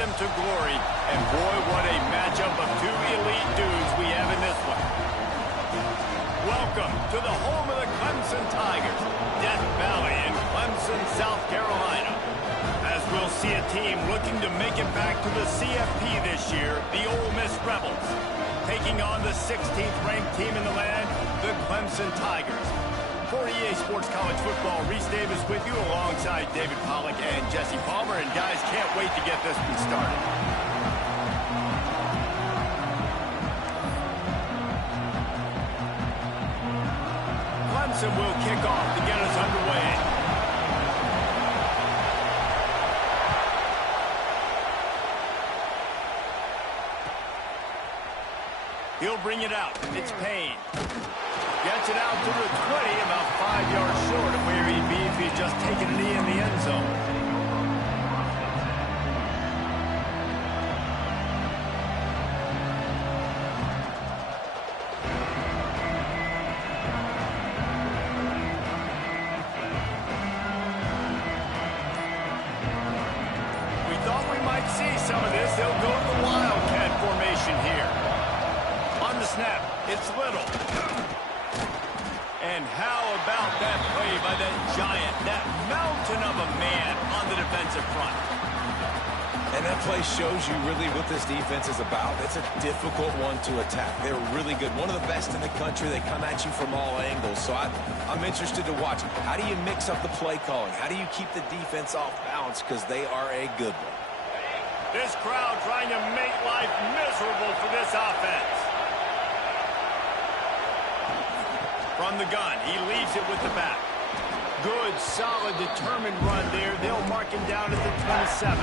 them to glory. And boy, what a matchup of two elite dudes we have in this one. Welcome to the home of the Clemson Tigers, Death Valley in Clemson, South Carolina. As we'll see a team looking to make it back to the CFP this year, the Ole Miss Rebels. Taking on the 16th ranked team in the land, the Clemson Tigers. For EA Sports College Football, Reese Davis with you alongside David Pollack and Jesse Palmer. And guys, can't wait to get this one started. Clemson will kick off to get us underway. He'll bring it out. It's Payne. Gets it out to the 20, about 5 yards short of where he'd be if he'd just taken a knee in the end zone. We thought we might see some of this. They'll go to the Wildcat formation here. On the snap, it's Little. And how about that play by that giant, that mountain of a man on the defensive front? And that play shows you really what this defense is about. It's a difficult one to attack. They're really good. One of the best in the country. They come at you from all angles. So I'm interested to watch. How do you mix up the play calling? How do you keep the defense off balance? Because they are a good one. This crowd trying to make life miserable for this offense. From the gun, he leaves it with the back. Good, solid, determined run there. They'll mark him down at the 27.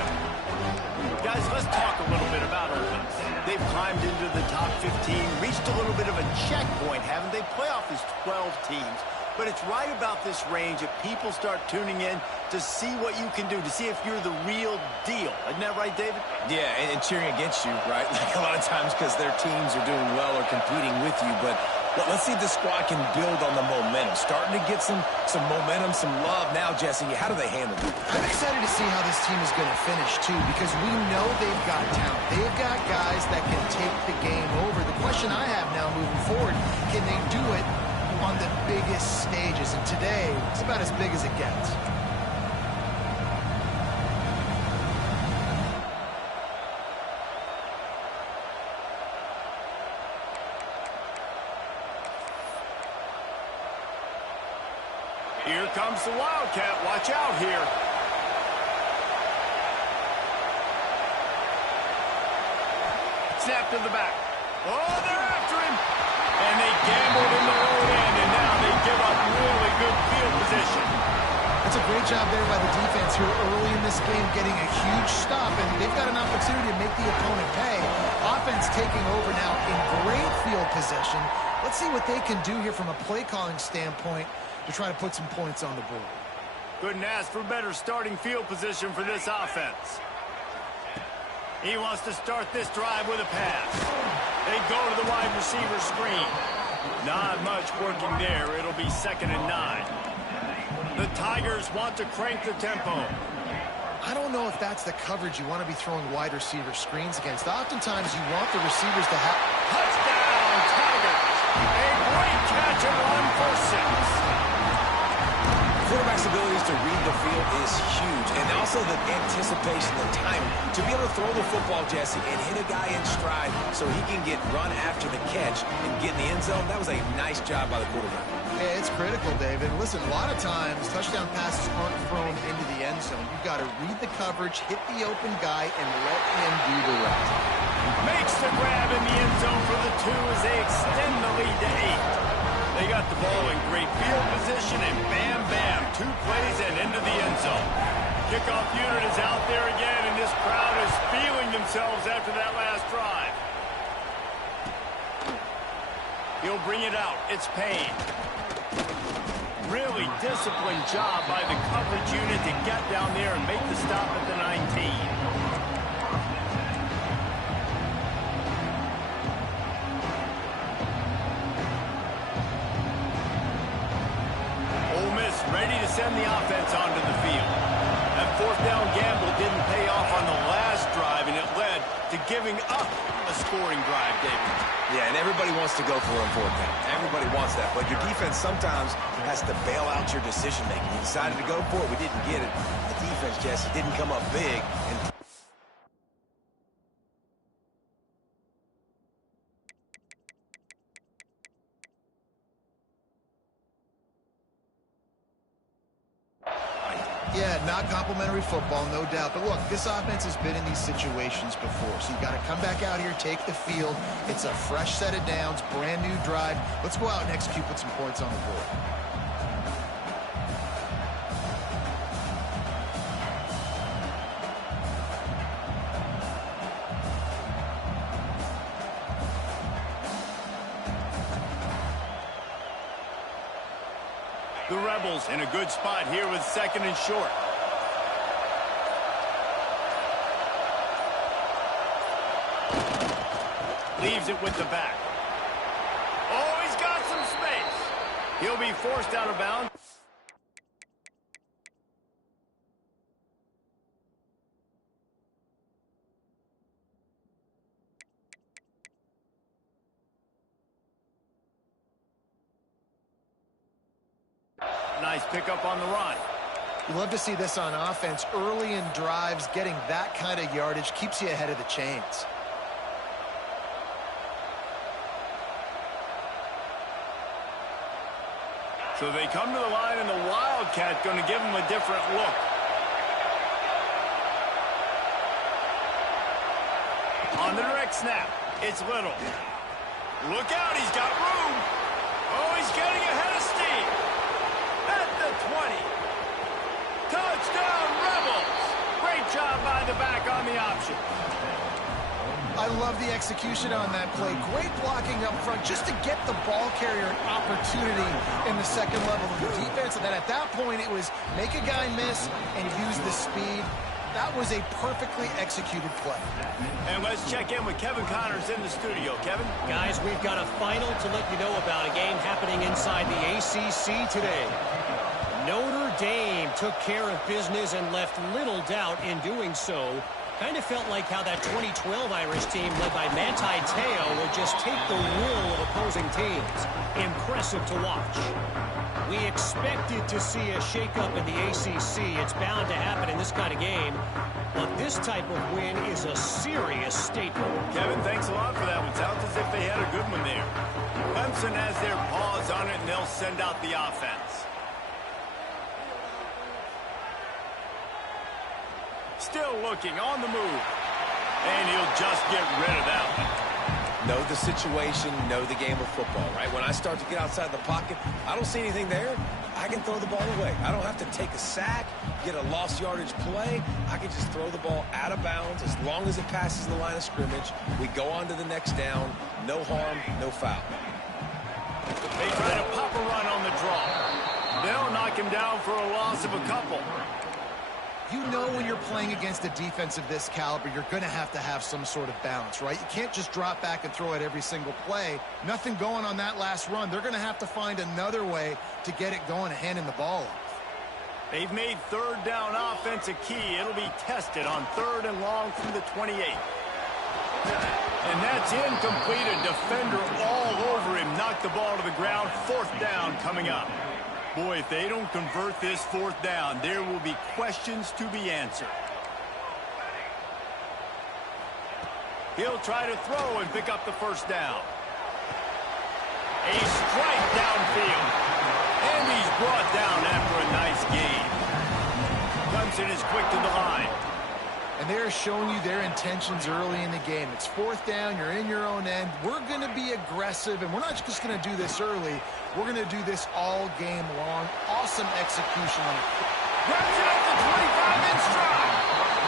Guys, let's talk a little bit about Ole Miss. They've climbed into the top 15, reached a little bit of a checkpoint, haven't they? Playoff is 12 teams. But it's right about this range if people start tuning in to see what you can do, to see if you're the real deal. Isn't that right, David? Yeah, and cheering against you, right? Like a lot of times because their teams are doing well or competing with you. But let's see if the squad can build on the momentum. Starting to get some momentum, some love. Now, Jesse, how do they handle it? I'm excited to see how this team is going to finish, too, because we know they've got talent. They've got guys that can take the game over. The question I have now moving forward, can they do it on the biggest stages? And today, it's about as big as it gets. Here comes the Wildcat. Watch out here. Snap to the back. Oh, they're after him. And they gambled in their own end, and now they give up really good field position. That's a great job there by the defense here early in this game, getting a huge stop, and they've got an opportunity to make the opponent pay. Offense taking over now in great field position. Let's see what they can do here from a play-calling standpoint to try to put some points on the board. Couldn't ask for better starting field position for this offense. He wants to start this drive with a pass. They go to the wide receiver screen. Not much working there. It'll be 2nd and 9. The Tigers want to crank the tempo. I don't know if that's the coverage you want to be throwing wide receiver screens against. Oftentimes you want the receivers to have... Touchdown, Tigers! A great catch and run for 6. Quarterback's abilities to read the field is huge, and also the anticipation, the timing. To be able to throw the football, Jesse, and hit a guy in stride so he can get run after the catch and get in the end zone, that was a nice job by the quarterback. Yeah, it's critical, David. Listen, a lot of times touchdown passes aren't thrown into the end zone. You've got to read the coverage, hit the open guy, and let him do the rest. Makes the grab in the end zone for the 2 as they extend the lead to 8. They got the ball in great field position, and bam, bam, 2 plays and into the end zone. Kickoff unit is out there again, and this crowd is feeling themselves after that last drive. He'll bring it out. It's Payne. Really disciplined job by the coverage unit to get down there and make the stop at the 19. Ready to send the offense onto the field. That 4th down gamble didn't pay off on the last drive, and to giving up a scoring drive, David. Yeah, and everybody wants to go for it on fourth down. Everybody wants that, but your defense sometimes has to bail out your decision-making. You decided to go for it. We didn't get it. The defense, Jesse, didn't come up big. And yeah, not complimentary football, no doubt. But look, this offense has been in these situations before. So you got to come back out here, take the field. It's a fresh set of downs, brand new drive. Let's go out and execute, put some points on the board. The Rebels in a good spot here with 2nd and short. Leaves it with the back. Oh, he's got some space. He'll be forced out of bounds. Nice pickup on the run. You love to see this on offense. Early in drives, getting that kind of yardage keeps you ahead of the chains. So they come to the line, and the Wildcat going to give them a different look. On the direct snap, it's Little. Look out, he's got room. Oh, he's getting ahead of steam. At the 20. Touchdown, Rebels. Great job by the back on the option. I love the execution on that play. Great blocking up front just to get the ball carrier an opportunity in the second level of the defense. And then at that point, it was make a guy miss and use the speed. That was a perfectly executed play. And let's check in with Kevin Connors in the studio. Kevin? Guys, we've got a final to let you know about, a game happening inside the ACC today. Notre Dame took care of business and left little doubt in doing so. Kind of felt like how that 2012 Irish team led by Manti Te'o would just take the will of opposing teams. Impressive to watch. We expected to see a shakeup in the ACC. It's bound to happen in this kind of game. But this type of win is a serious statement. Kevin, thanks a lot for that one. Sounds as if they had a good one there. Clemson has their paws on it, and they'll send out the offense. Still looking on the move. And he'll just get rid of that one. know the situation, know the game of football, right? When I start to get outside the pocket, I don't see anything there. I can throw the ball away. I don't have to take a sack, get a lost yardage play. I can just throw the ball out of bounds as long as it passes the line of scrimmage. We go on to the next down. No harm, no foul. They try to pop a run on the draw. They'll knock him down for a loss of a couple. You know when you're playing against a defense of this caliber, you're going to have some sort of balance, right? You can't just drop back and throw it every single play. Nothing going on that last run. They're going to have to find another way to get it going and handing the ball off. They've made third down offense a key. It'll be tested on 3rd and long from the 28. And that's incomplete. A defender all over him. Knocked the ball to the ground. 4th down coming up. Boy, if they don't convert this 4th down, there will be questions to be answered. He'll try to throw and pick up the 1st down. A strike downfield. And he's brought down after a nice gain. Clemson is quick to the line. And they're showing you their intentions early in the game. It's 4th down. You're in your own end. We're going to be aggressive, and we're not just going to do this early. We're going to do this all game long. Awesome execution on it. Grabs it at the 25 in stride.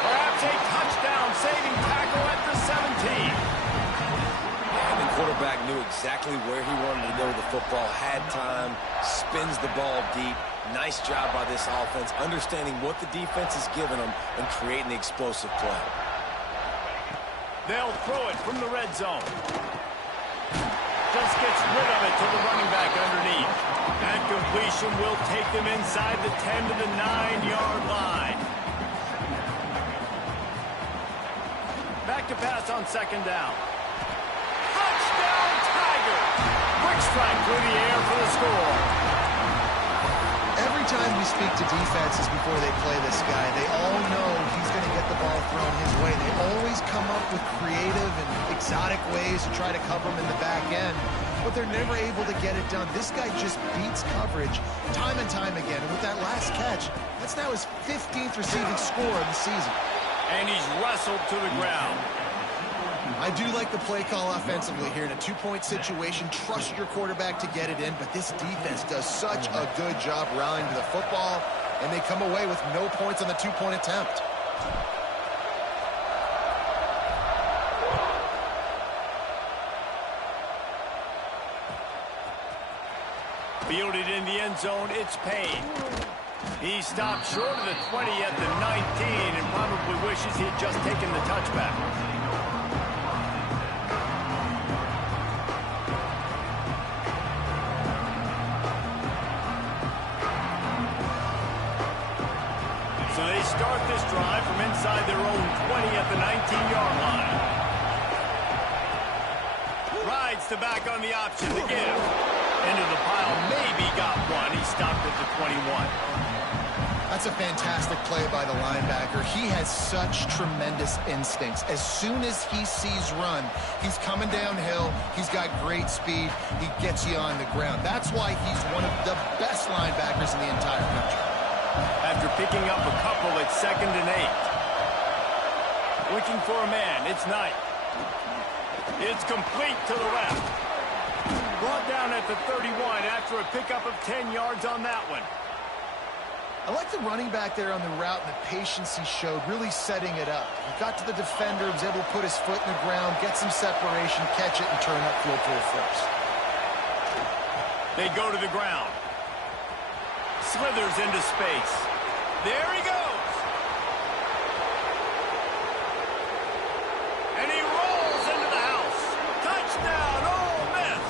Perhaps a touchdown-saving tackle at the 17. And the quarterback knew exactly where he wanted to go with the football, had time, spins the ball deep. Nice job by this offense, understanding what the defense is giving them and creating the explosive play. They'll throw it from the red zone. Just gets rid of it to the running back underneath. That completion will take them inside the 10 to the 9-yard line. Back to pass on second down. Touchdown, Tigers! Quick strike through the air for the score. Every time we speak to defenses before they play this guy, they all know he's going to get the ball thrown his way. They always come up with creative and exotic ways to try to cover him in the back end, but they're never able to get it done. This guy just beats coverage time and time again. And with that last catch, that's now his 15th receiving score of the season. And he's wrestled to the ground. I do like the play call offensively here. In a two-point situation, trust your quarterback to get it in, but this defense does such a good job rallying to the football, and they come away with no points on the two-point attempt. Fielded in the end zone, it's Payne. He stopped short of the 20 at the 19 and probably wishes he had just taken the touchback. So they start this drive from inside their own 20 at the 19-yard line. Rides the back on the option to give. Into the pile, maybe got one. He stopped at the 21. That's a fantastic play by the linebacker. He has such tremendous instincts. As soon as he sees run, he's coming downhill. He's got great speed. He gets you on the ground. That's why he's one of the best linebackers in the entire country. After picking up a couple at 2nd and 8. Looking for a man. It's Knight. It's complete to the left. Brought down at the 31 after a pickup of 10 yards on that one. I like the running back there on the route and the patience he showed, really setting it up. He got to the defender, was able to put his foot in the ground, get some separation, catch it, and turn upfield for a first. They go to the ground. Slithers into space. There he goes. And he rolls into the house. Touchdown, Ole Miss.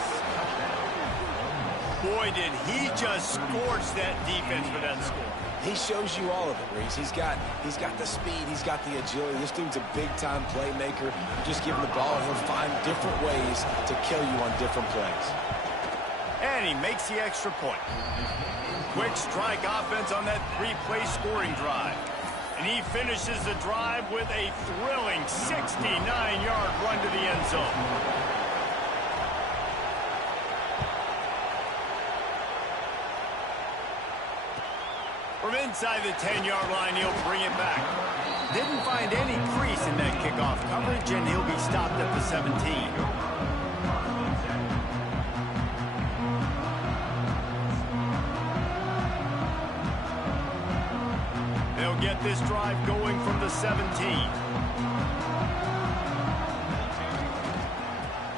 Boy, did he just scorch that defense for that score. He shows you all of it, Reese. He's got the speed, he's got the agility. This dude's a big-time playmaker. Just give him the ball, and he'll find different ways to kill you on different plays. And he makes the extra point. Quick strike offense on that 3-play scoring drive. And he finishes the drive with a thrilling 69-yard run to the end zone. From inside the 10-yard line, he'll bring it back. Didn't find any crease in that kickoff coverage, and he'll be stopped at the 17. They'll get this drive going from the 17.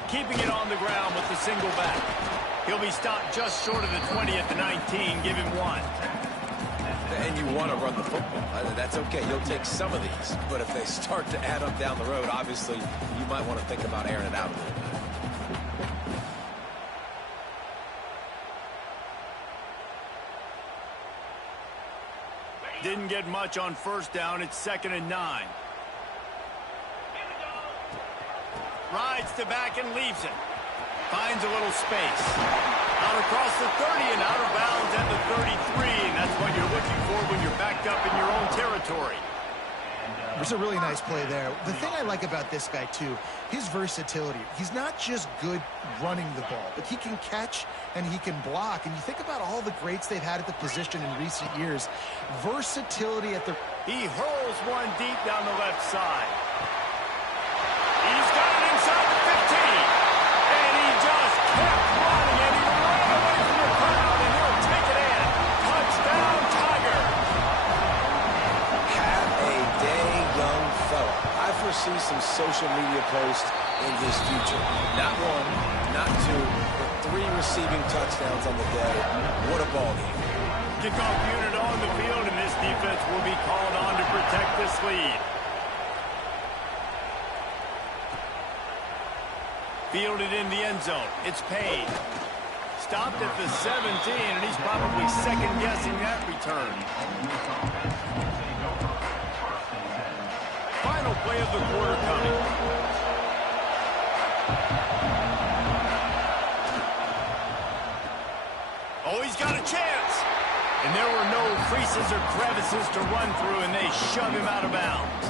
Keeping it on the ground with the single back. He'll be stopped just short of the 20 at the 19. Give him one. And you want to run the football. That's okay. You'll take some of these. But if they start to add up down the road, obviously, you might want to think about airing it out a little bit. Didn't get much on first down. It's 2nd and 9. Rides to back and leaves it. Finds a little space. Out across the 30 and out of bounds at the 33. And that's what you're looking for when you're backed up in your own territory. There's a really nice play there. The thing I like about this guy, too, his versatility. He's not just good running the ball, but he can catch and he can block. And you think about all the greats they've had at the position in recent years. Versatility at the... He hurls one deep down the left side. He's got it inside the 15. And he just kept running, and he ran away from the crowd, and he'll take it in. Touchdown, Tiger. Have a day, young fella. I foresee some social media posts in his future. Not one, not two, but 3 receiving touchdowns on the day. What a ball game. Kickoff unit on the field, and this defense will be called on to protect this lead. Fielded in the end zone. It's Payne. Stopped at the 17, and he's probably second-guessing that return. Final play of the quarter coming. And there were no creases or crevices to run through, and they shove him out of bounds.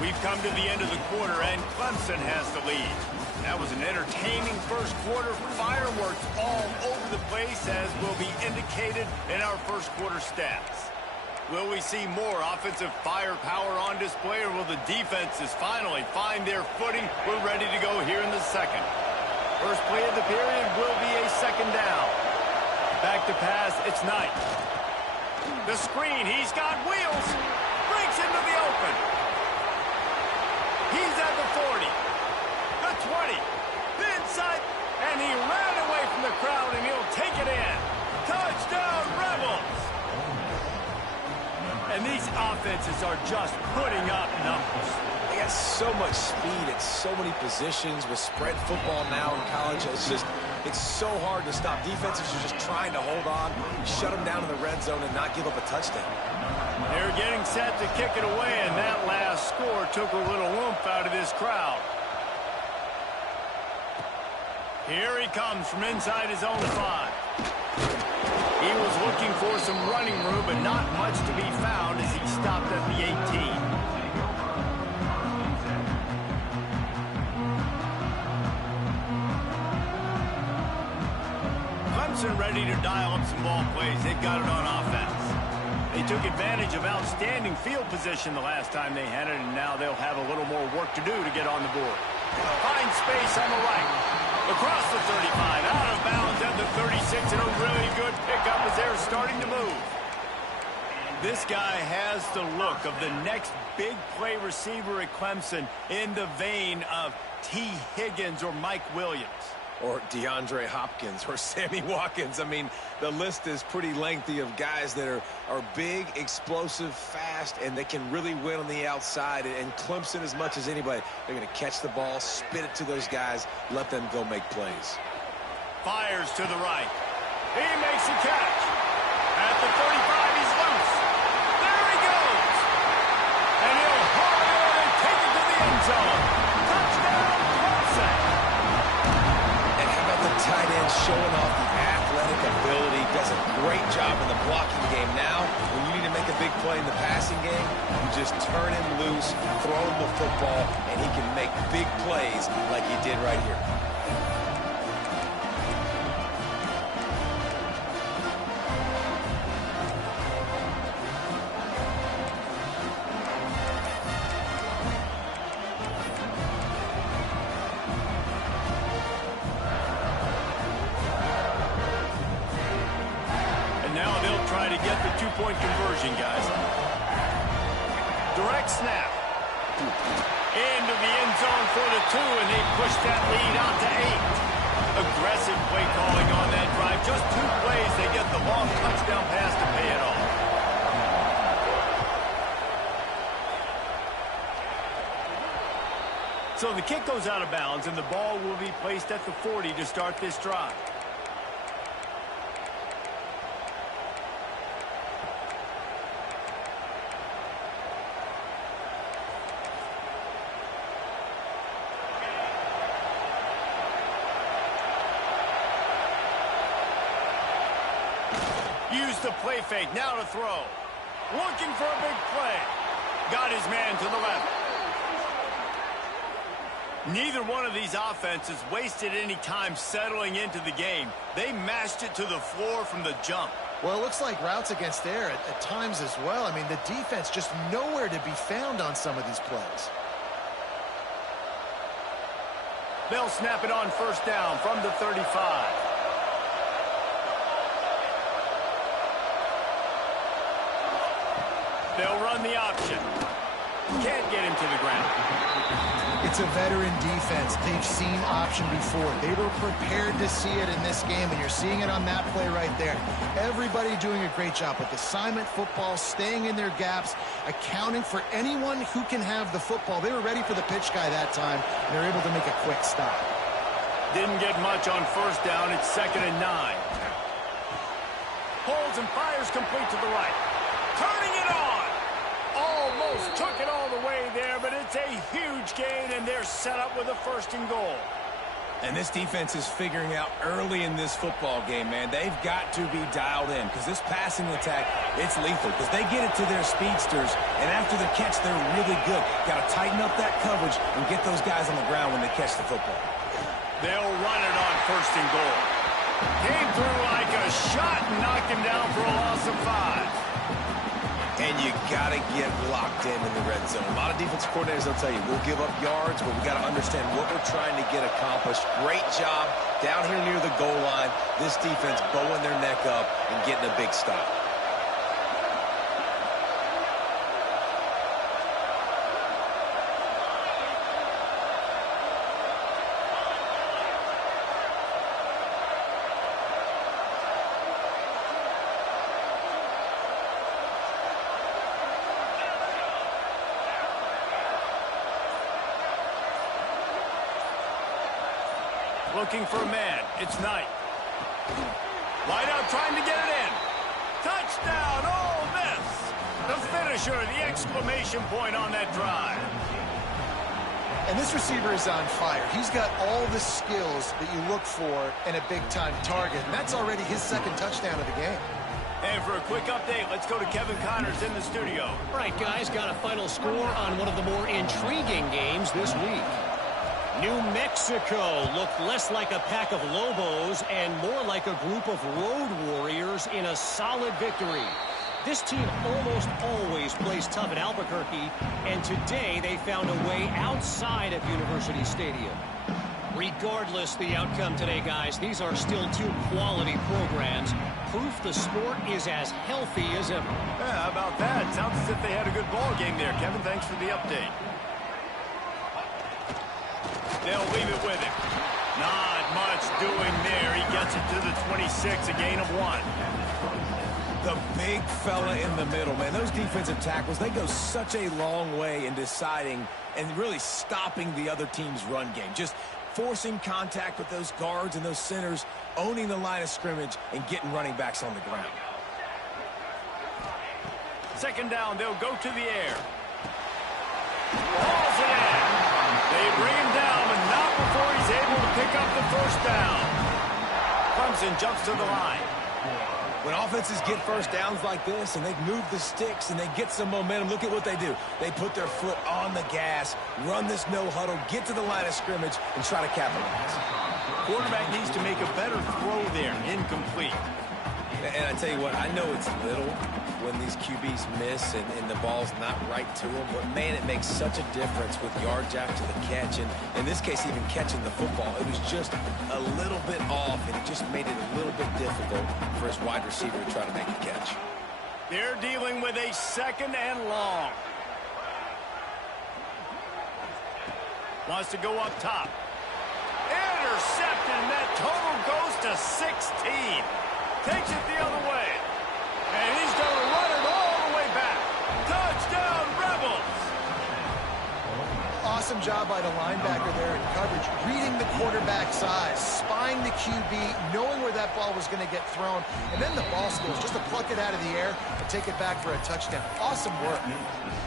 We've come to the end of the quarter, and Clemson has the lead. That was an entertaining first quarter. Fireworks all over the place, as will be indicated in our first quarter stats. Will we see more offensive firepower on display, or will the defenses finally find their footing? We're ready to go here in the second. First play of the period will be a second down. Back to pass, it's Knight. The screen, he's got wheels. Breaks into the open. He's at the 40, the 20, the inside, and he ran away from the crowd, and he'll take it in. Touchdown, Rebels! And these offenses are just putting up numbers. They got so much speed at so many positions with spread football now in college. It's so hard to stop. Defenses are just trying to hold on, shut them down in the red zone, and not give up a touchdown. They're getting set to kick it away, and that last score took a little oomph out of this crowd. Here he comes from inside his own 5. He was looking for some running room, but not much to be found as he stopped at the 18. Clemson ready to dial up some ball plays. They've got it on offense. They took advantage of outstanding field position the last time they had it, and now they'll have a little more work to do to get on the board. Find space on the right. Across the 35, out of bounds at the 36, and a really good pickup as they're starting to move. This guy has the look of the next big play receiver at Clemson, in the vein of T. Higgins or Mike Williams. Or DeAndre Hopkins or Sammy Watkins. I mean, the list is pretty lengthy of guys that are big, explosive, fast, and they can really win on the outside. And Clemson, as much as anybody, they're going to catch the ball, spit it to those guys, let them go make plays. Fires to the right. He makes a catch. At the 35, he's loose. There he goes. And he'll haul it in and take it to the end zone. Touchdown, Clemson. The tight end showing off the athletic ability, does a great job in the blocking game. Now, when you need to make a big play in the passing game, you just turn him loose, throw him the football, and he can make big plays like he did right here. Two-point conversion, guys. Direct snap. Into the end zone for the 2, and they push that lead out to 8. Aggressive play calling on that drive. Just 2 plays, they get the long touchdown pass to pay it off. So the kick goes out of bounds, and the ball will be placed at the 40 to start this drive. Use the play fake, now to throw. Looking for a big play. Got his man to the left. Neither one of these offenses wasted any time settling into the game. They mashed it to the floor from the jump. Well, it looks like routes against air at times as well. I mean, the defense just nowhere to be found on some of these plays. They'll snap it on first down from the 35. They'll run the option. Can't get him to the ground. It's a veteran defense. They've seen option before. They were prepared to see it in this game, and you're seeing it on that play right there. Everybody doing a great job with assignment football, staying in their gaps, accounting for anyone who can have the football. They were ready for the pitch guy that time, and they're able to make a quick stop. Didn't get much on first down. It's 2nd and 9. Holds and fires complete to the right. Turning it on. Almost took it all the way there, but it's a huge gain, and they're set up with a 1st and goal. And this defense is figuring out early in this football game, man. They've got to be dialed in because this passing attack, it's lethal because they get it to their speedsters, and after the catch, they're really good. Got to tighten up that coverage and get those guys on the ground when they catch the football. They'll run it on 1st and goal. Came through like a shot and knocked him down for a loss of 5. And you got to get locked in the red zone. A lot of defensive coordinators, they'll tell you, we'll give up yards, but we got to understand what we're trying to get accomplished. Great job down here near the goal line. This defense bowing their neck up and getting a big stop. Looking for a man. It's Knight. Wide out trying to get it in. Touchdown, Ole Miss. The finisher, the exclamation point on that drive. And this receiver is on fire. He's got all the skills that you look for in a big-time target. And that's already his 2nd touchdown of the game. And for a quick update, let's go to Kevin Connors in the studio. All right, guys, got a final score on one of the more intriguing games this week. New Mexico looked less like a pack of Lobos and more like a group of road warriors in a solid victory. This team almost always plays tough at Albuquerque, and today they found a way outside of University Stadium. Regardless the outcome today, guys, these are still 2 quality programs. Proof the sport is as healthy as ever. Yeah, how about that? Sounds as if they had a good ball game there. Kevin, thanks for the update. They'll leave it with him. Not much doing there. He gets it to the 26, a gain of 1. The big fella in the middle, man. Those defensive tackles, they go such a long way in deciding and really stopping the other team's run game. Just forcing contact with those guards and those centers, owning the line of scrimmage, and getting running backs on the ground. 2nd down, they'll go to the air. Hauls it in. They bring him down, but not before he's able to pick up the 1st down. Clemson jumps to the line. When offenses get 1st downs like this and they move the sticks and they get some momentum, look at what they do. They put their foot on the gas, run this no huddle, get to the line of scrimmage, and try to capitalize. Quarterback needs to make a better throw there. Incomplete. And I tell you what, I know it's little when these QBs miss and the ball's not right to them, but man, it makes such a difference with yards after the catch, and in this case, even catching the football. It was just a little bit off, and it just made it a little bit difficult for his wide receiver to try to make a catch. They're dealing with a 2nd and long. Wants to go up top. Intercepted, and that total goes to 16. Takes it the other way. And he's going to run it all the way back. Touchdown, Rebels! Awesome job by the linebacker there in coverage, reading the quarterback's eyes, spying the QB, knowing where that ball was going to get thrown, and then the ball skills, just to pluck it out of the air and take it back for a touchdown. Awesome work.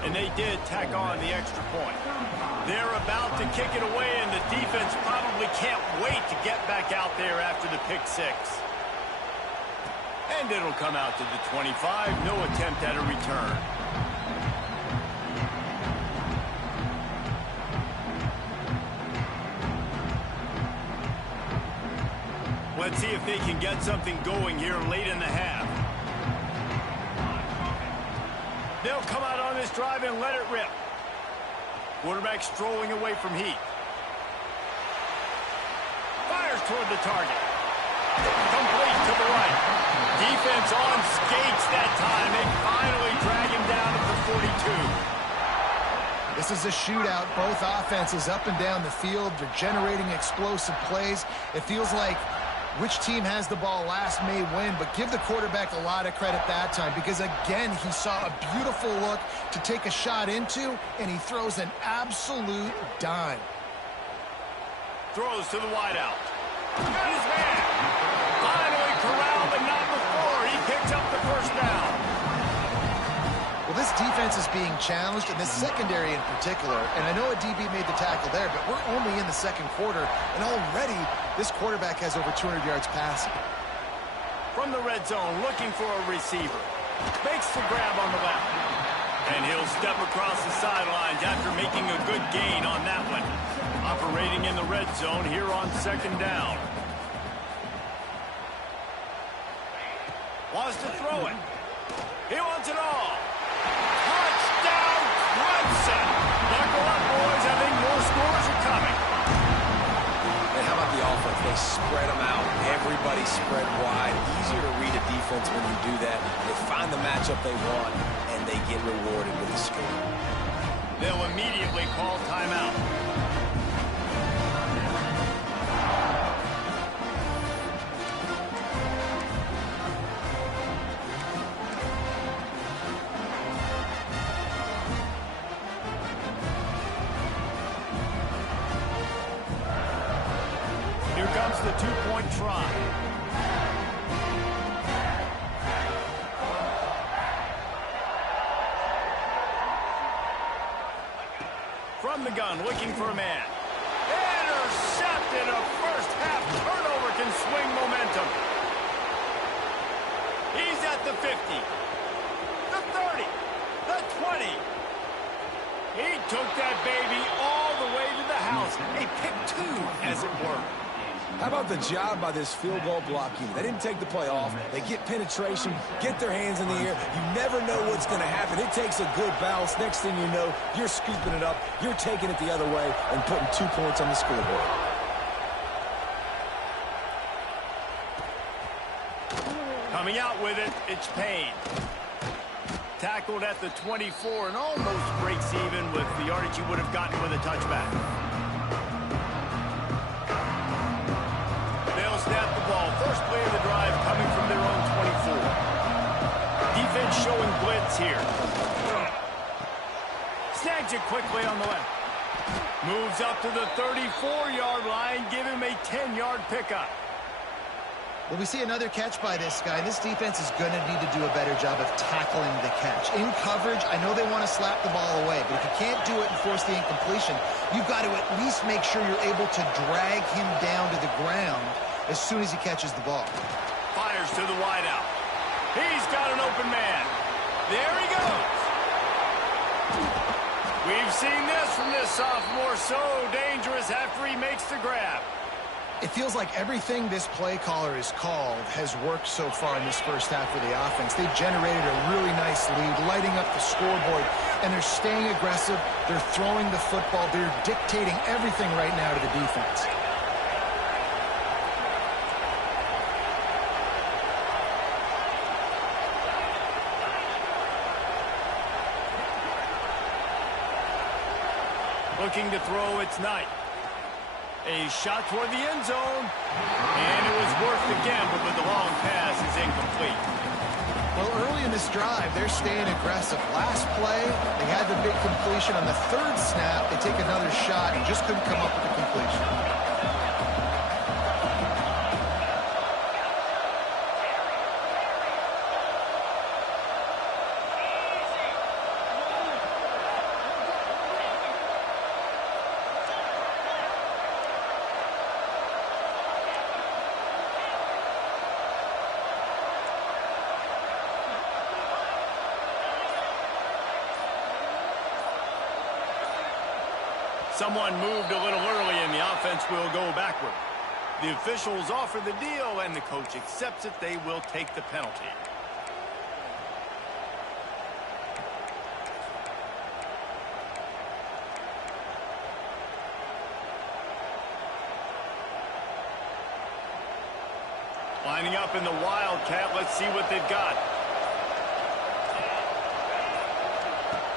And they did tack on the extra point. They're about to kick it away, and the defense probably can't wait to get back out there after the pick 6. And it'll come out to the 25. No attempt at a return. Let's see if they can get something going here late in the half. They'll come out on this drive and let it rip. Quarterback strolling away from heat. Fires toward the target. Complete to the right. Defense on skates that time. They finally drag him down at the 42. This is a shootout. Both offenses up and down the field. They're generating explosive plays. It feels like which team has the ball last may win, but give the quarterback a lot of credit that time because, again, he saw a beautiful look to take a shot into, and he throws an absolute dime. Throws to the wideout. Got his man. Finally corralled, but not before. He picks up the 1st down. Well, this defense is being challenged, and this secondary in particular. And I know a DB made the tackle there, but we're only in the second quarter, and already this quarterback has over 200 yards passing. From the red zone, looking for a receiver. Makes the grab on the left. And he'll step across the sidelines after making a good gain on that one. Operating in the red zone here on second down. Wants to throw it. He wants it all. Touchdown, Clemson! Buckle up, boys. I think more scores are coming. And how about the offense? They spread them out. Everybody spread wide. Easier to read a defense when you do that. They find the matchup they want, and they get rewarded with a score. They'll immediately call timeout. Here comes the two-point try. From the gun, looking for a man. Intercepted. A first-half turnover can swing momentum. He's at the 50, the 30, the 20. He took that baby all the way to the house. A pick two, as it were. How about the job by this field goal block unit? They didn't take the play off. They get penetration, get their hands in the air. You never know what's going to happen. It takes a good bounce. Next thing you know, you're scooping it up. You're taking it the other way and putting 2 points on the scoreboard. Coming out with it, it's Payne. Tackled at the 24 and almost breaks even with the yardage he would have gotten with a touchback. They'll snap the ball. First play of the drive coming from their own 24. Defense showing blitz here. Snags it quickly on the left. Moves up to the 34-yard line. Give him a 10-yard pickup. Well, we see another catch by this guy. This defense is going to need to do a better job of tackling the catch. In coverage, I know they want to slap the ball away, but if you can't do it and force the incompletion, you've got to at least make sure you're able to drag him down to the ground as soon as he catches the ball. Fires to the wideout. He's got an open man. There he goes. We've seen this from this sophomore. So dangerous after he makes the grab. It feels like everything this play caller has called has worked so far in this first half for the offense. They've generated a really nice lead, lighting up the scoreboard, and they're staying aggressive. They're throwing the football. They're dictating everything right now to the defense. Looking to throw, it's Knight. A shot toward the end zone. And it was worth the gamble, but the long pass is incomplete. Well, early in this drive, they're staying aggressive. Last play, they had the big completion. On the third snap, they take another shot and just couldn't come up with the completion. Someone moved a little early, and the offense will go backward. The officials offer the deal, and the coach accepts it. They will take the penalty. Lining up in the Wildcat. Let's see what they've got.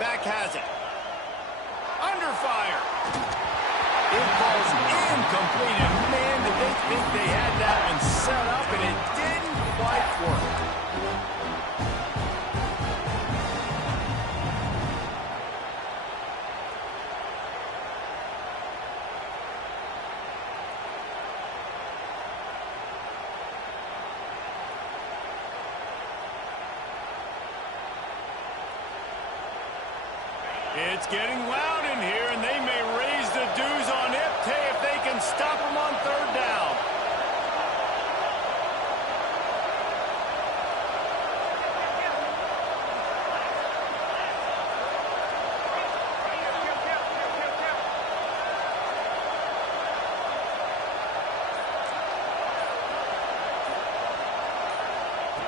Back has it. Under fire. It falls incomplete, and man, did they think they had that one set up, and it didn't quite work. It's getting loud in here, and they may raise the dues on Ipte if they can stop them on third down.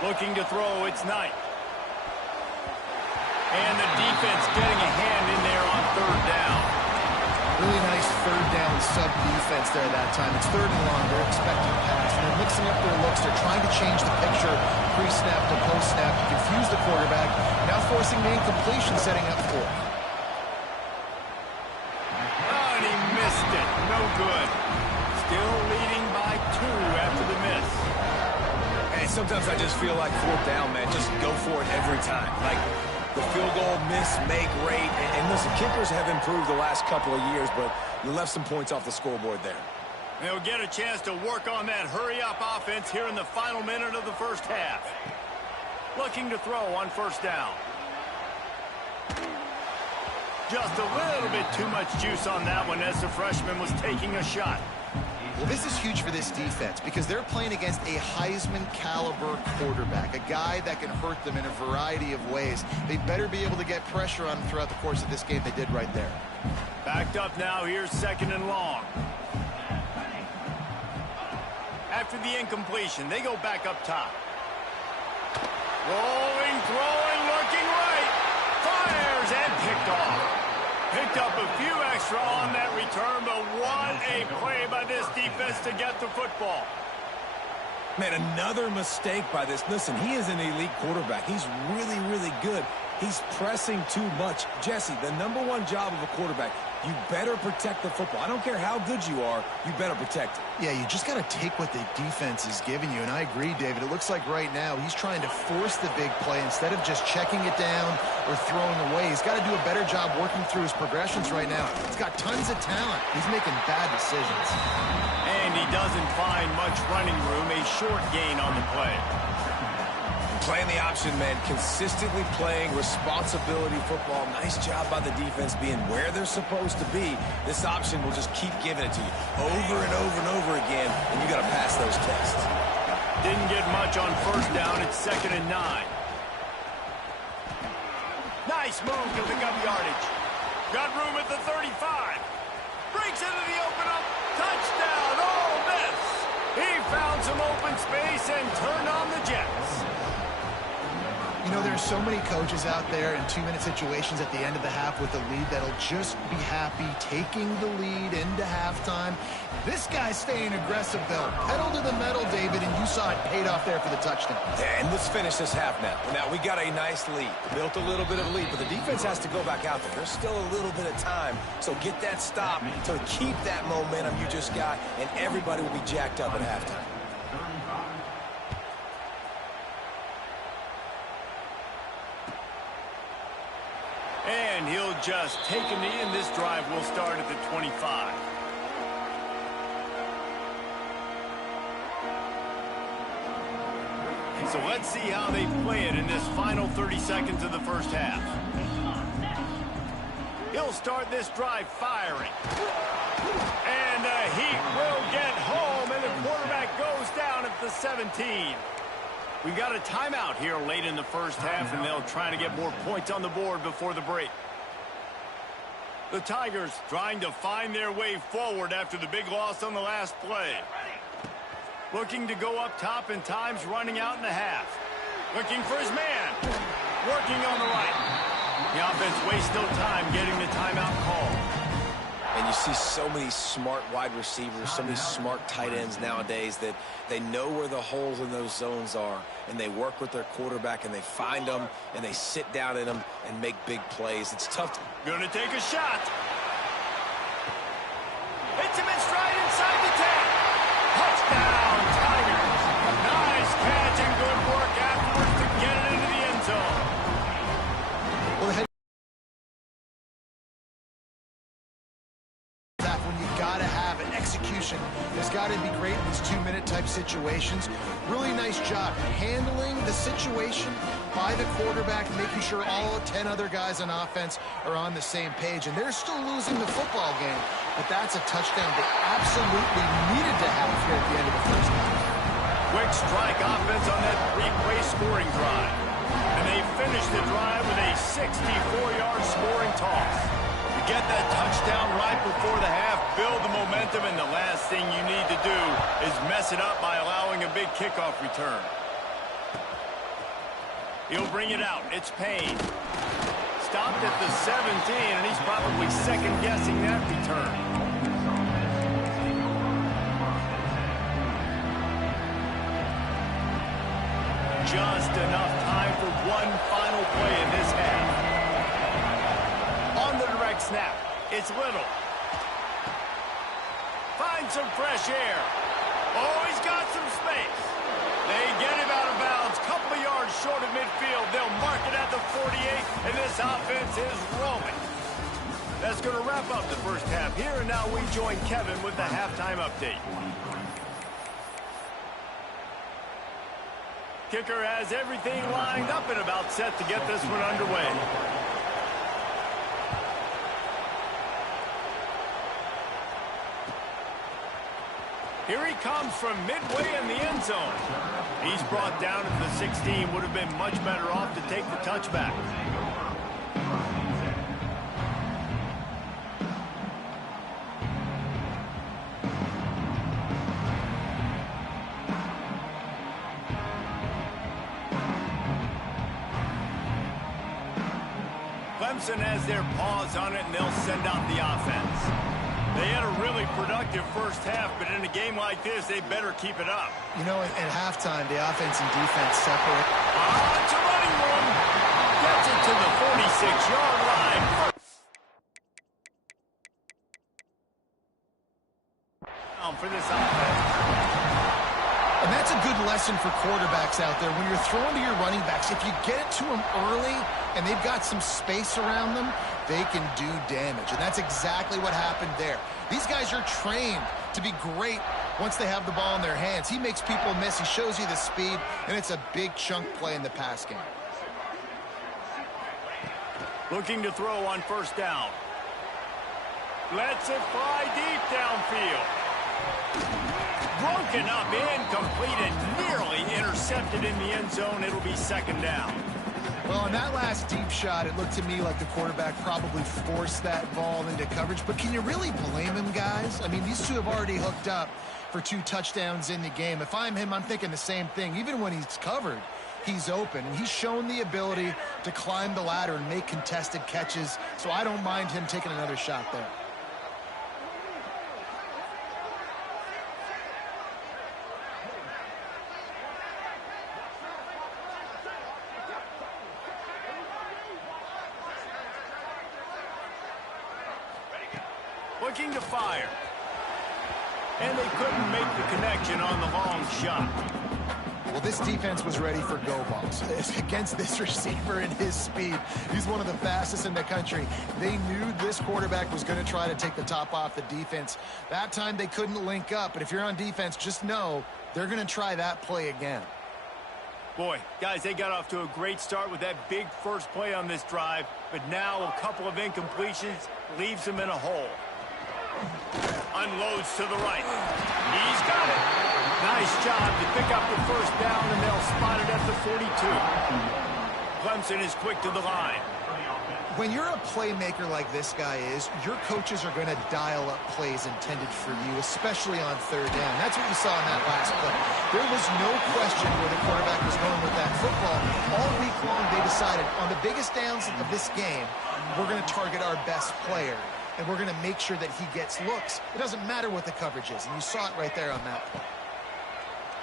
Looking to throw, it's Knight. And the defense getting a hand in there on third down. Really nice third down sub-defense there that time. It's third and long. They're expecting a pass. And they're mixing up their looks. They're trying to change the picture pre-snap to post-snap to confuse the quarterback. Now forcing the incompletion, setting up fourth. Oh, and he missed it. No good. Still leading by 2 after the miss. And sometimes I just feel like fourth down, man. Just go for it every time. Like the field goal, miss, make, rate. And listen, kickers have improved the last couple of years, but you left some points off the scoreboard there. They'll get a chance to work on that hurry-up offense here in the final minute of the first half. Looking to throw on first down. Just a little bit too much juice on that one as the freshman was taking a shot. Well, this is huge for this defense because they're playing against a Heisman-caliber quarterback, a guy that can hurt them in a variety of ways. They better be able to get pressure on him throughout the course of this game. They did right there. Backed up now. Here's second and long. After the incompletion, they go back up top. Rolling, throwing, looking right. Fires and picked off. Picked up a few extra on that return, but what a play by this defense to get the football. Man, another mistake by this. Listen, he is an elite quarterback. He's really, really good. He's pressing too much. Jesse, the #1 job of a quarterback, you better protect the football. I don't care how good you are, you better protect it. Yeah, you just got to take what the defense is giving you, and I agree, David. It looks like right now he's trying to force the big play instead of just checking it down or throwing away. He's got to do a better job working through his progressions right now. He's got tons of talent. He's making bad decisions. And he doesn't find much running room, a short gain on the play. Playing the option, man, consistently playing responsibility football. Nice job by the defense being where they're supposed to be. This option will just keep giving it to you over and over and over again, and you got to pass those tests. Didn't get much on first down. It's 2nd and 9. Nice move to pick up yardage. Got room at the 35. Breaks into the open up. Touchdown, Ole Miss. He found some open space and turned on the Jets. You know, there's so many coaches out there in 2-minute situations at the end of the half with the lead that'll just be happy taking the lead into halftime. This guy's staying aggressive, though. Pedal to the metal, David, and you saw it paid off there for the touchdown. Yeah, and let's finish this half now. Now, we got a nice lead. Built a little bit of a lead, but the defense has to go back out there. There's still a little bit of time, so get that stop to keep that momentum you just got, and everybody will be jacked up at halftime. And he'll just take a knee, and this drive will start at the 25. So let's see how they play it in this final 30 seconds of the first half. He'll start this drive firing. And the Heat will get home, and the quarterback goes down at the 17. We've got a timeout here late in the first half, and they'll try to get more points on the board before the break. The Tigers trying to find their way forward after the big loss on the last play. Looking to go up top, and time's running out in the half. Looking for his man. Working on the right. The offense wastes no time getting the timeout call. And you see so many smart wide receivers, so many smart tight ends nowadays that they know where the holes in those zones are, and they work with their quarterback, and they find them, and they sit down in them and make big plays. It's tough. Gonna take a shot. Hits him in stride inside the 10. Touchdown, Tigers. Nice catch and good work afterwards to get it into the end zone. Well, the head when you gotta have an execution, there's got to be great in these 2-minute type situations. Really nice job handling the situation. situation by the quarterback, making sure all 10 other guys on offense are on the same page. And they're still losing the football game, but that's a touchdown they absolutely needed to have here at the end of the first half. Quick strike offense on that three-play scoring drive. And they finish the drive with a 64-yard scoring toss. You get that touchdown right before the half, build the momentum, and the last thing you need to do is mess it up by allowing a big kickoff return. He'll bring it out. It's Payne. Stopped at the 17, and he's probably second-guessing that return. Just enough time for one final play in this half. On the direct snap, it's Little. Finds some fresh air. Oh, he's got some space. They get him out of bounds, couple of yards short of midfield. They'll mark it at the 48, and this offense is rolling. That's going to wrap up the first half here, and now we join Kevin with the halftime update. Kicker has everything lined up and about set to get this one underway. Here he comes from midway in the end zone. He's brought down at the 16. Would have been much better off to take the touchback. Clemson has their paws on it, and they'll send out the offense. They had a really productive first half, but in a game like this, they better keep it up. You know, at halftime, the offense and defense separate. It's a running room. Gets it to the 46-yard line. For this offense. And that's a good lesson for quarterbacks out there. When you're throwing to your running backs, if you get it to them early and they've got some space around them, they can do damage. And that's exactly what happened there. These guys are trained to be great once they have the ball in their hands. He makes people miss. He shows you the speed, and it's a big chunk play in the pass game. Looking to throw on first down. Lets it fly deep downfield. Broken up, incomplete, and nearly intercepted in the end zone. It'll be second down. Well, on that last deep shot, it looked to me like the quarterback probably forced that ball into coverage. But can you really blame him, guys? I mean, these two have already hooked up for 2 touchdowns in the game. If I'm him, I'm thinking the same thing. Even when he's covered, he's open. And he's shown the ability to climb the ladder and make contested catches. So I don't mind him taking another shot there. Looking to fire. And they couldn't make the connection on the long shot. Well, this defense was ready for go balls. Against this receiver and his speed, he's one of the fastest in the country. They knew this quarterback was going to try to take the top off the defense. That time they couldn't link up, but if you're on defense, just know they're going to try that play again. Boy, guys, they got off to a great start with that big first play on this drive, but now a couple of incompletions leaves them in a hole. Unloads to the right. He's got it. Nice job to pick up the first down, and they'll spot it at the 42. Clemson is quick to the line. When you're a playmaker like this guy is, your coaches are going to dial up plays intended for you, especially on third down. That's what you saw in that last play. There was no question where the quarterback was going with that football. All week long, they decided on the biggest downs of this game, we're going to target our best player, and we're going to make sure that he gets looks. It doesn't matter what the coverage is, and you saw it right there on that play.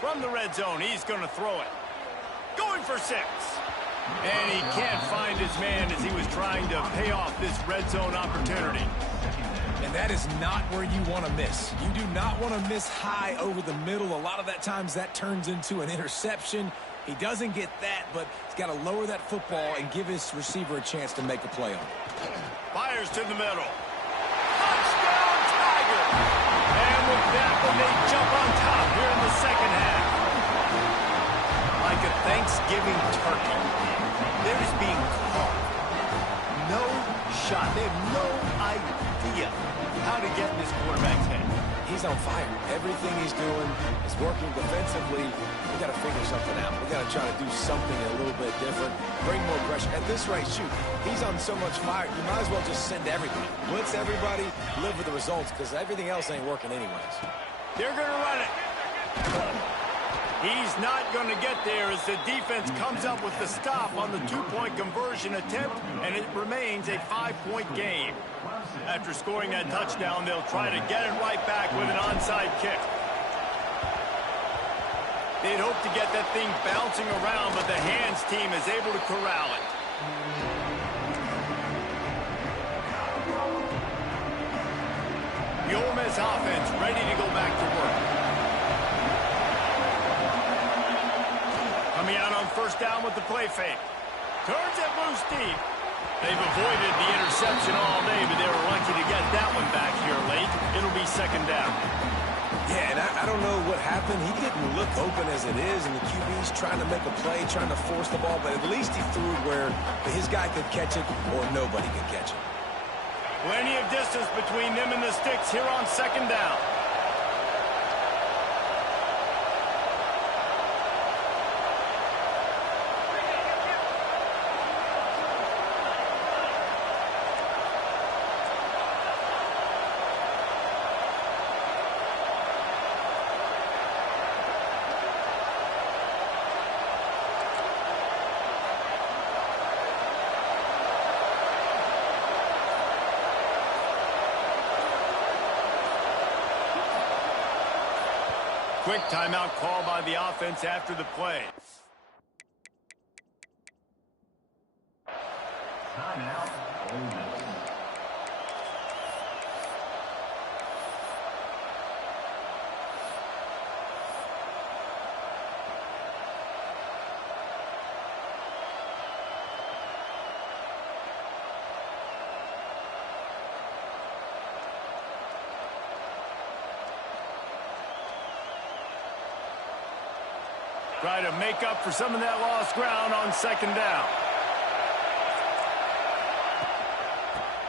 From the red zone, he's going to throw it. Going for 6. And he can't find his man as he was trying to pay off this red zone opportunity. And that is not where you want to miss. You do not want to miss high over the middle. A lot of that times that turns into an interception. He doesn't get that, but he's got to lower that football and give his receiver a chance to make a play on it. Fires to the middle. Touchdown, Tiger! And with that, when they jump on top here in the second half. A like a Thanksgiving turkey. They're just being carved. No shot. They have no idea how to get in this quarterback's head. He's on fire. Everything he's doing is working defensively. We got to figure something out. We got to try to do something a little bit different, bring more pressure. At this rate, shoot, he's on so much fire, you might as well just send everybody. Blitz everybody, live with the results, because everything else ain't working anyways. They're going to run it. He's not going to get there as the defense comes up with the stop on the two-point conversion attempt, and it remains a 5-point game. After scoring that touchdown, they'll try to get it right back with an onside kick. They'd hope to get that thing bouncing around, but the hands team is able to corral it. The Ole Miss offense ready to go back to work. Coming out on first down with the play fake. Turns it loose deep. They've avoided the interception all day, but they were lucky to get that one back here late. It'll be second down. Yeah, and I don't know what happened. He didn't look open as it is, and the QB's trying to make a play, trying to force the ball, but at least he threw it where his guy could catch it or nobody could catch it. Plenty of distance between them and the sticks here on second down. Quick timeout call by the offense after the play. Timeout. Ole Miss. Try to make up for some of that lost ground on second down.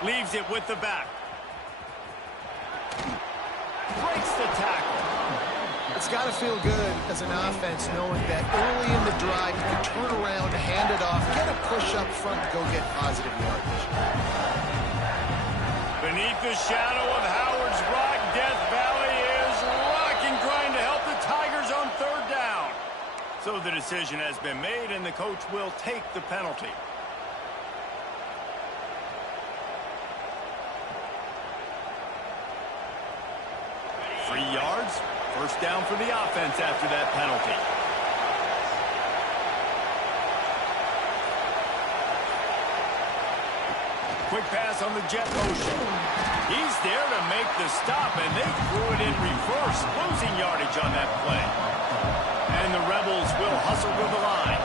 Leaves it with the back. Breaks the tackle. It's got to feel good as an offense knowing that early in the drive you can turn around, hand it off, get a push up front, go get positive yardage. Beneath the shadow of Howard's Rock, Death Valley is rocking, trying to help the Tigers on third down. So the decision has been made, and the coach will take the penalty. Three yards, first down for the offense after that penalty. Quick pass on the jet motion. He's there to make the stop, and they threw it in reverse, losing yardage on that play. And the Rebels will hustle to the line.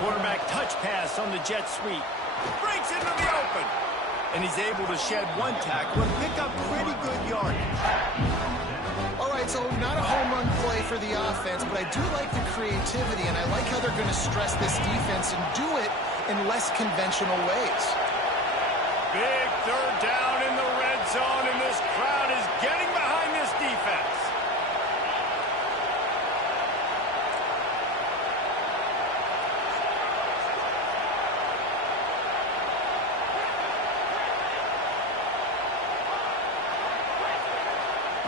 Quarterback touch pass on the jet sweep. Breaks into the open. And he's able to shed one tackle and pick up pretty good yardage. All right, so not a home run play for the offense, but I do like the creativity, and I like how they're going to stress this defense and do it in less conventional ways. Big third down in the red zone, and this crowd is getting behind this defense.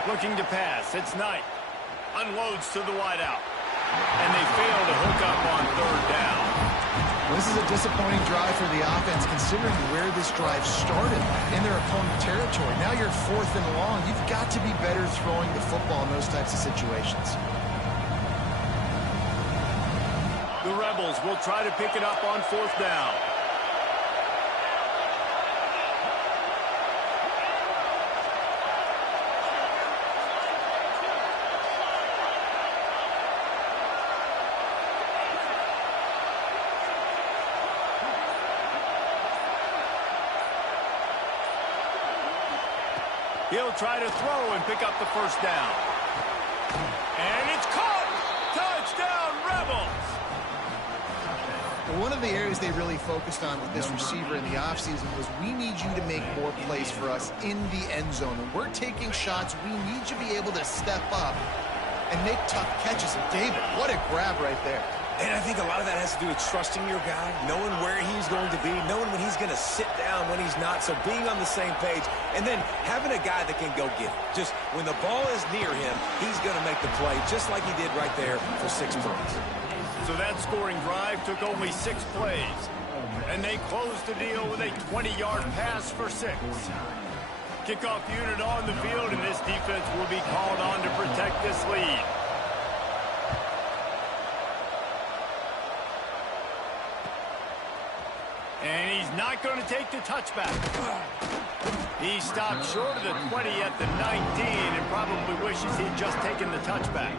Looking to pass. It's Knight. Unloads to the wideout. And they fail to hook up on third down. Well, this is a disappointing drive for the offense, considering where this drive started in their opponent territory. Now you're fourth and long. You've got to be better throwing the football in those types of situations. The Rebels will try to pick it up on fourth down. He'll try to throw and pick up the first down. And it's caught! Touchdown, Rebels! Well, one of the areas they really focused on with this receiver in the offseason was we need you to make more plays for us in the end zone. When we're taking shots, we need you to be able to step up and make tough catches. And David, what a grab right there. And I think a lot of that has to do with trusting your guy, knowing where he's going to be, knowing when he's going to sit down, when he's not, so being on the same page, and then having a guy that can go get it. Just when the ball is near him, he's going to make the play, just like he did right there for 6 points. So that scoring drive took only 6 plays, and they closed the deal with a 20-yard pass for 6. Kickoff unit on the field, and this defense will be called on to protect this lead. And he's not going to take the touchback. He stopped short of the 20 at the 19 and probably wishes he'd just taken the touchback.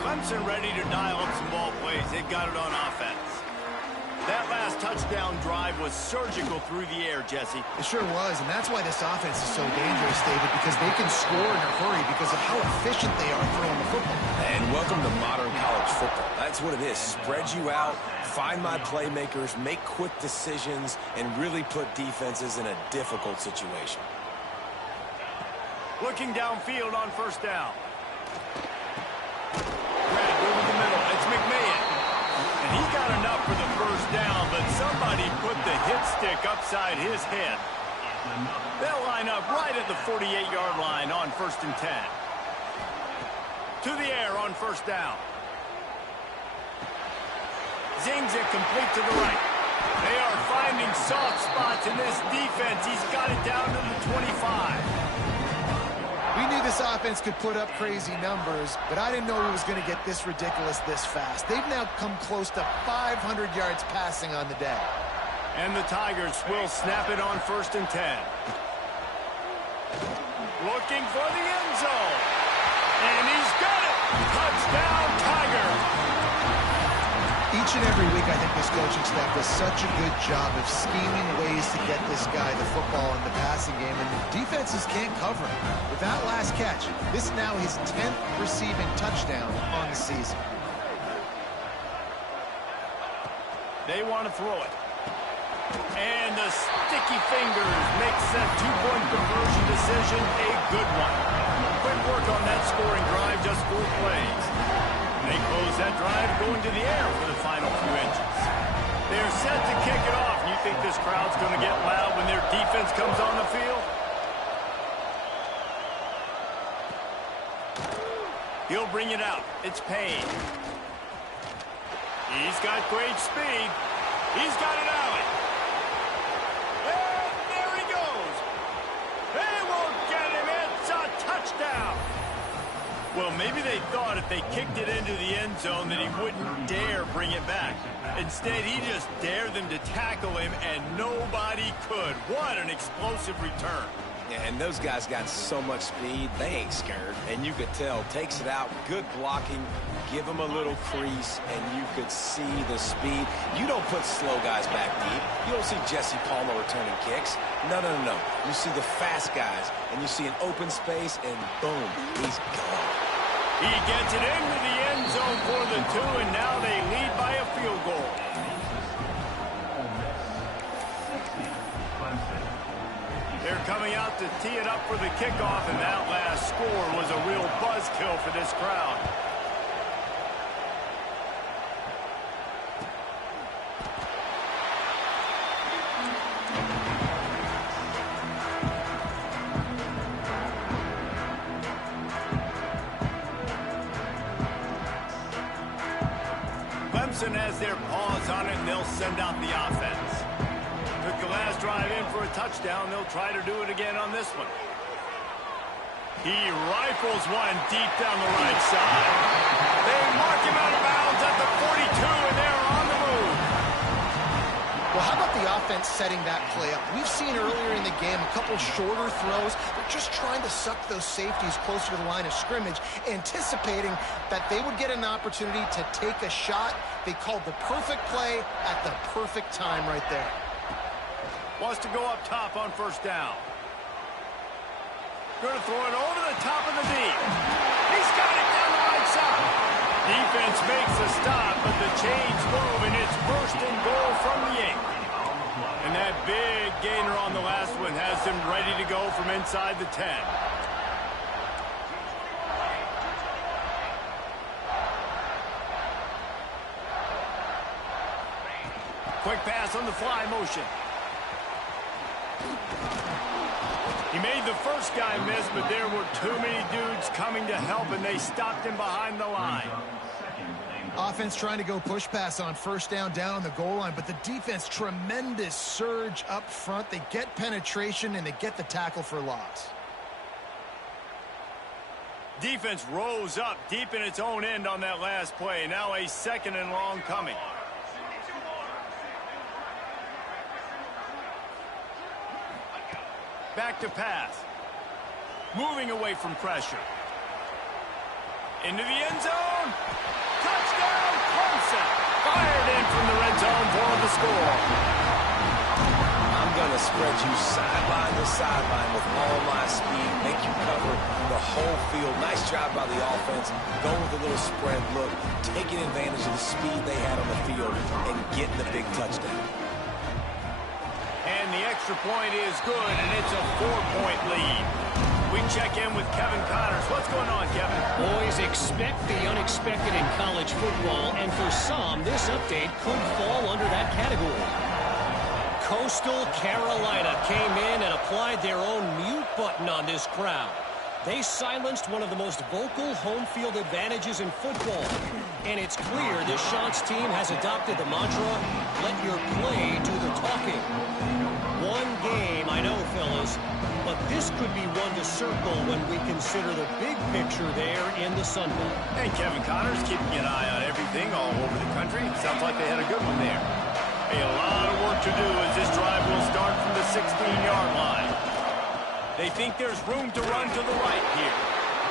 Clemson ready to dial up some ball plays. They've got it on offense. That last touchdown drive was surgical through the air, Jesse. It sure was, and that's why this offense is so dangerous, David, because they can score in a hurry because of how efficient they are throwing the football. And welcome to modern college football. That's what it is. Spread you out, find my playmakers, make quick decisions, and really put defenses in a difficult situation. Looking downfield on first down. Grab over the middle. It's McMahon. And he got enough for the first down, but somebody put the hit stick upside his head. They'll line up right at the 48-yard line on 1st and 10. To the air on first down. Zings it complete to the right. They are finding soft spots in this defense. He's got it down to the 25. We knew this offense could put up crazy numbers, but I didn't know it was going to get this ridiculous this fast. They've now come close to 500 yards passing on the day. And the Tigers will snap it on 1st and 10. Looking for the end zone. And he's got it. Touchdown, Tigers. Each and every week, I think this coaching staff does such a good job of scheming ways to get this guy the football in the passing game, and defenses can't cover him. With that last catch, this is now his 10th receiving touchdown on the season. They want to throw it. And the sticky fingers makes that two-point conversion decision a good one. Quick work on that scoring drive, just 4 plays. They close that drive going to the air for the final few inches. They're set to kick it off. You think this crowd's going to get loud when their defense comes on the field? He'll bring it out. It's Payne. He's got great speed. He's got it out. And there he goes. They won't get him. It's a touchdown. Well, maybe they thought if they kicked it into the end zone that he wouldn't dare bring it back. Instead, he just dared them to tackle him, and nobody could. What an explosive return. Yeah, and those guys got so much speed, they ain't scared. And you could tell, takes it out, good blocking, give him a little crease, and you could see the speed. You don't put slow guys back deep. You don't see Jesse Palmer returning kicks. No, no, no, no. You see the fast guys, and you see an open space, and boom, he's gone. He gets it into the end zone for the 2, and now they lead by a field goal. They're coming out to tee it up for the kickoff, and that last score was a real buzzkill for this crowd. Clemson has their paws on it, and they'll send out the offense. Took the last drive in for a touchdown. They'll try to do it again on this one. He rifles one deep down the right side. They mark him out of bounds at the 42, and they're on the move. Well, how about the offense setting that play up? We've seen earlier in the game a couple shorter throws. They're just trying to suck those safeties closer to the line of scrimmage, anticipating that they would get an opportunity to take a shot. They called the perfect play at the perfect time right there. Wants to go up top on first down. Going to throw it over the top of the deep. He's got it down the right side. Defense makes a stop, but the chains move, and it's first and goal from the 8. And that big gainer on the last one has them ready to go from inside the 10. Quick pass on the fly motion. He made the first guy miss, but there were too many dudes coming to help, and they stopped him behind the line. Offense trying to go push pass on first down on the goal line, but the defense, tremendous surge up front. They get penetration, and they get the tackle for loss. Defense rose up deep in its own end on that last play. Now a second and long coming. Back to pass. Moving away from pressure. Into the end zone. Touchdown, Clemson. Fired in from the red zone for the score. I'm going to spread you sideline to sideline with all my speed, make you cover the whole field. Nice job by the offense. Going with a little spread look, taking advantage of the speed they had on the field, and getting the big touchdown. And the extra point is good, and it's a 4-point lead. We check in with Kevin Connors. What's going on, Kevin? Boys, expect the unexpected in college football, and for some, this update could fall under that category. Coastal Carolina came in and applied their own mute button on this crowd. They silenced one of the most vocal home field advantages in football. And it's clear this Shots team has adopted the mantra, let your play do the talking. One game, I know, fellas, but this could be one to circle when we consider the big picture there in the Sun Belt. And Kevin Connors keeping an eye on everything all over the country. Sounds like they had a good one there. Hey, a lot of work to do as this drive will start from the 16-yard line. They think there's room to run to the right here.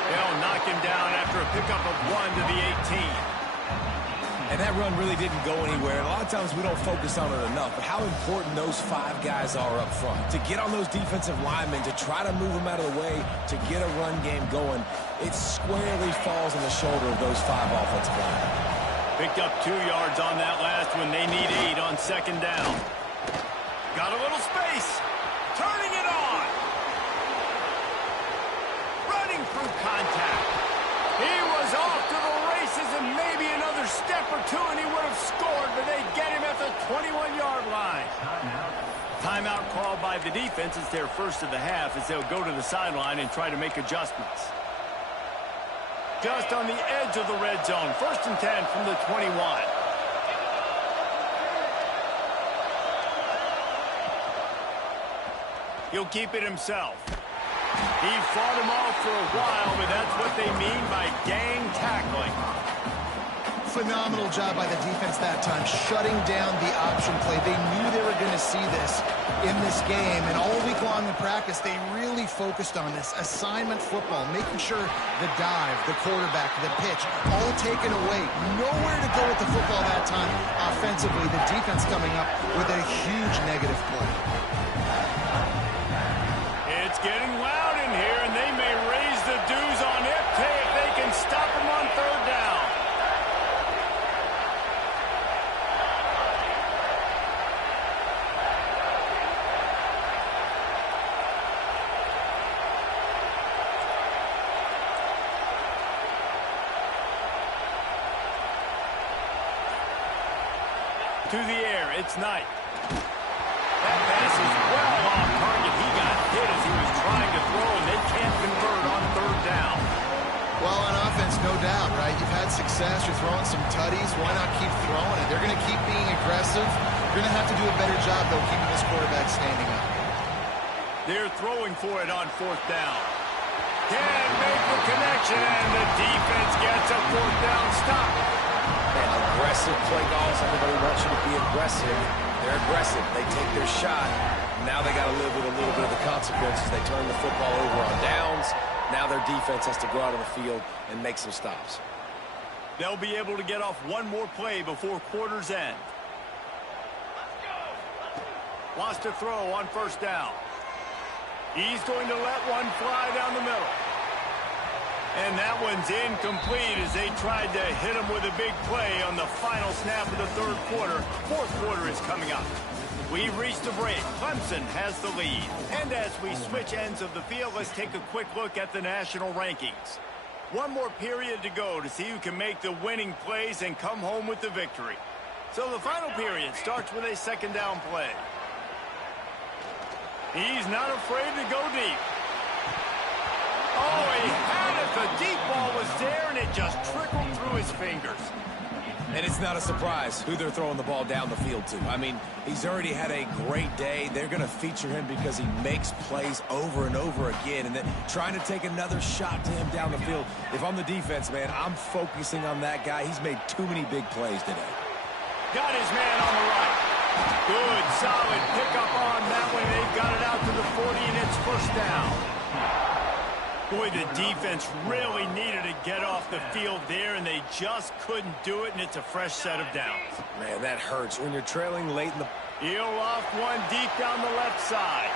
They'll knock him down after a pickup of 1 to the 18. And that run really didn't go anywhere. A lot of times we don't focus on it enough, but how important those 5 guys are up front. To get on those defensive linemen, to try to move them out of the way, to get a run game going, it squarely falls on the shoulder of those 5 offensive linemen. Picked up 2 yards on that last one. They need 8 on second down. Got a little space. Turning it on. Running through contact. He was off to the races, and maybe another step or two, and he would have scored, but they get him at the 21-yard line. Timeout called by the defense. It's their first of the half as they'll go to the sideline and try to make adjustments. Just on the edge of the red zone. First and 10 from the 21. He'll keep it himself. He fought him off for a while, but that's what they mean by gang tackling. Phenomenal job by the defense that time, shutting down the option play. They knew they were going to see this in this game, and all week long in practice, they really focused on this assignment football, making sure the dive, the quarterback, the pitch, all taken away. Nowhere to go with the football that time offensively. The defense coming up with a huge negative play. It's getting loud in here, and they may raise the dues on Ipte if they can stop him on third down. To the air, it's Knight. That pass is well off target. He got hit as he was trying to throw, and they can't convert on third down. Well, on offense, no doubt, right? You've had success. You're throwing some tutties. Why not keep throwing it? They're going to keep being aggressive. You're going to have to do a better job, though, keeping this quarterback standing up. They're throwing for it on fourth down. Can't make the connection, and the defense gets a fourth down stop. Man, aggressive play calls. Everybody wants you to be aggressive. They're aggressive. They take their shot. Now they got to live with a little bit of the consequences. They turn the football over on downs. Now their defense has to go out on the field and make some stops. They'll be able to get off one more play before quarter's end. Wants to throw on first down. He's going to let one fly down the middle. And that one's incomplete as they tried to hit him with a big play on the final snap of the third quarter. Fourth quarter is coming up. We've reached a break. Clemson has the lead. And as we switch ends of the field, let's take a quick look at the national rankings. One more period to go to see who can make the winning plays and come home with the victory. So the final period starts with a second down play. He's not afraid to go deep. Oh, he had it. The deep ball was there, and it just trickled through his fingers. And it's not a surprise who they're throwing the ball down the field to. I mean, he's already had a great day. They're going to feature him because he makes plays over and over again. And then trying to take another shot to him down the field. If I'm the defense, man, I'm focusing on that guy. He's made too many big plays today. Got his man on the right. Good, solid pickup on that one. They've got it out to the 40, and it's first down. Boy, the defense really needed to get off the field there, and they just couldn't do it, and it's a fresh set of downs. Man, that hurts when you're trailing late in the... He'll off one deep down the left side.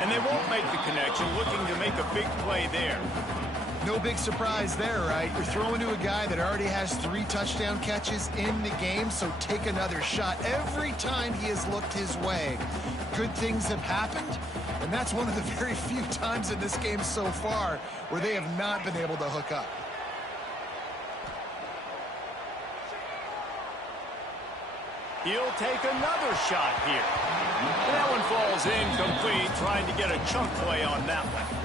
And they won't make the connection, looking to make a big play there. No big surprise there, right? You're throwing to a guy that already has 3 touchdown catches in the game, so take another shot. Every time he has looked his way, good things have happened, and that's one of the very few times in this game so far where they have not been able to hook up. He'll take another shot here. And that one falls incomplete, trying to get a chunk play on that one.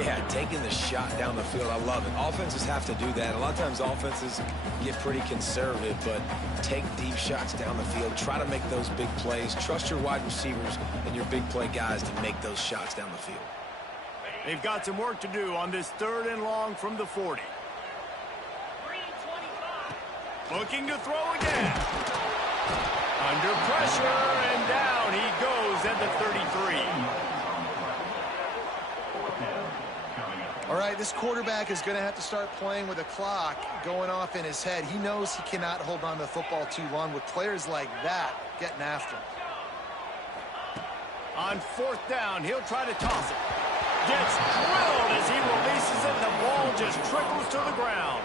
Yeah, taking the shot down the field, I love it. Offenses have to do that. A lot of times offenses get pretty conservative, but take deep shots down the field. Try to make those big plays. Trust your wide receivers and your big play guys to make those shots down the field. They've got some work to do on this 3rd and long from the 40. Looking to throw again. Under pressure, and down he goes at the 33. All right, this quarterback is going to have to start playing with a clock going off in his head. He knows he cannot hold on to the football too long with players like that getting after him. On 4th down, he'll try to toss it. Gets drilled as he releases it, and the ball just trickles to the ground.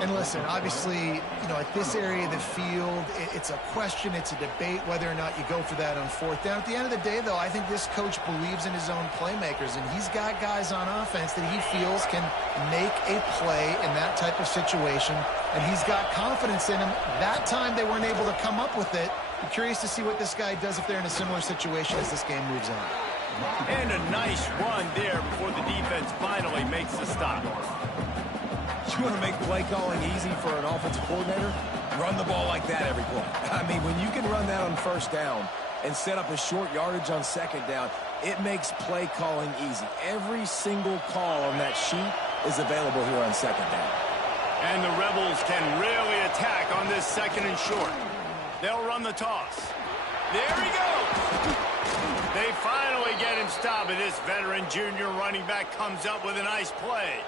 And listen, obviously, you know, at this area of the field, it's a question, it's a debate whether or not you go for that on 4th down. At the end of the day, though, I think this coach believes in his own playmakers, and he's got guys on offense that he feels can make a play in that type of situation, and he's got confidence in him. That time they weren't able to come up with it. I'm curious to see what this guy does if they're in a similar situation as this game moves on. And a nice run there before the defense finally makes the stop. You want to make play calling easy for an offensive coordinator? Run the ball like that every play. I mean, when you can run that on 1st down and set up a short yardage on 2nd down, it makes play calling easy. Every single call on that sheet is available here on 2nd down. And the Rebels can really attack on this 2nd and short. They'll run the toss. There he goes. They finally get him stopped, and this veteran junior running back comes up with a nice play.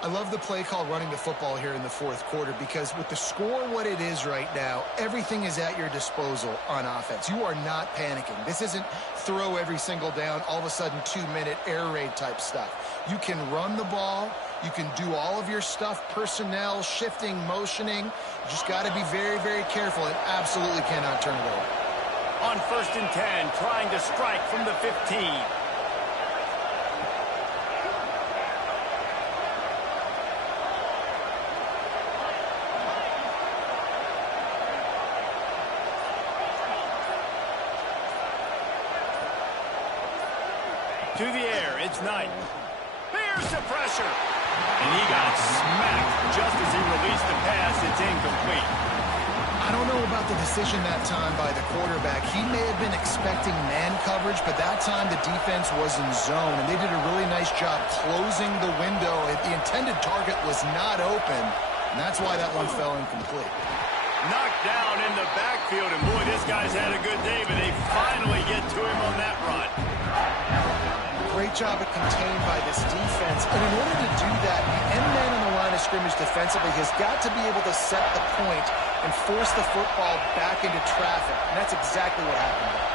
I love the play call running the football here in the 4th quarter because with the score what it is right now, everything is at your disposal on offense. You are not panicking. This isn't throw every single down, all of a sudden 2-minute air raid type stuff. You can run the ball. You can do all of your stuff, personnel, shifting, motioning. You just got to be very, very careful and absolutely cannot turn it over. On 1st and 10, trying to strike from the 15. To the air, it's Knight. There's the pressure. And he got smacked just as he released the pass. It's incomplete. I don't know about the decision that time by the quarterback. He may have been expecting man coverage, but that time the defense was in zone, and they did a really nice job closing the window. The intended target was not open, and that's why that one fell incomplete. Knocked down in the backfield, and boy, this guy's had a good day, but they finally get to him on that run. Great job of contained by this defense, and in order to do that, the end man on the line of scrimmage defensively has got to be able to set the point and force the football back into traffic, and that's exactly what happened there.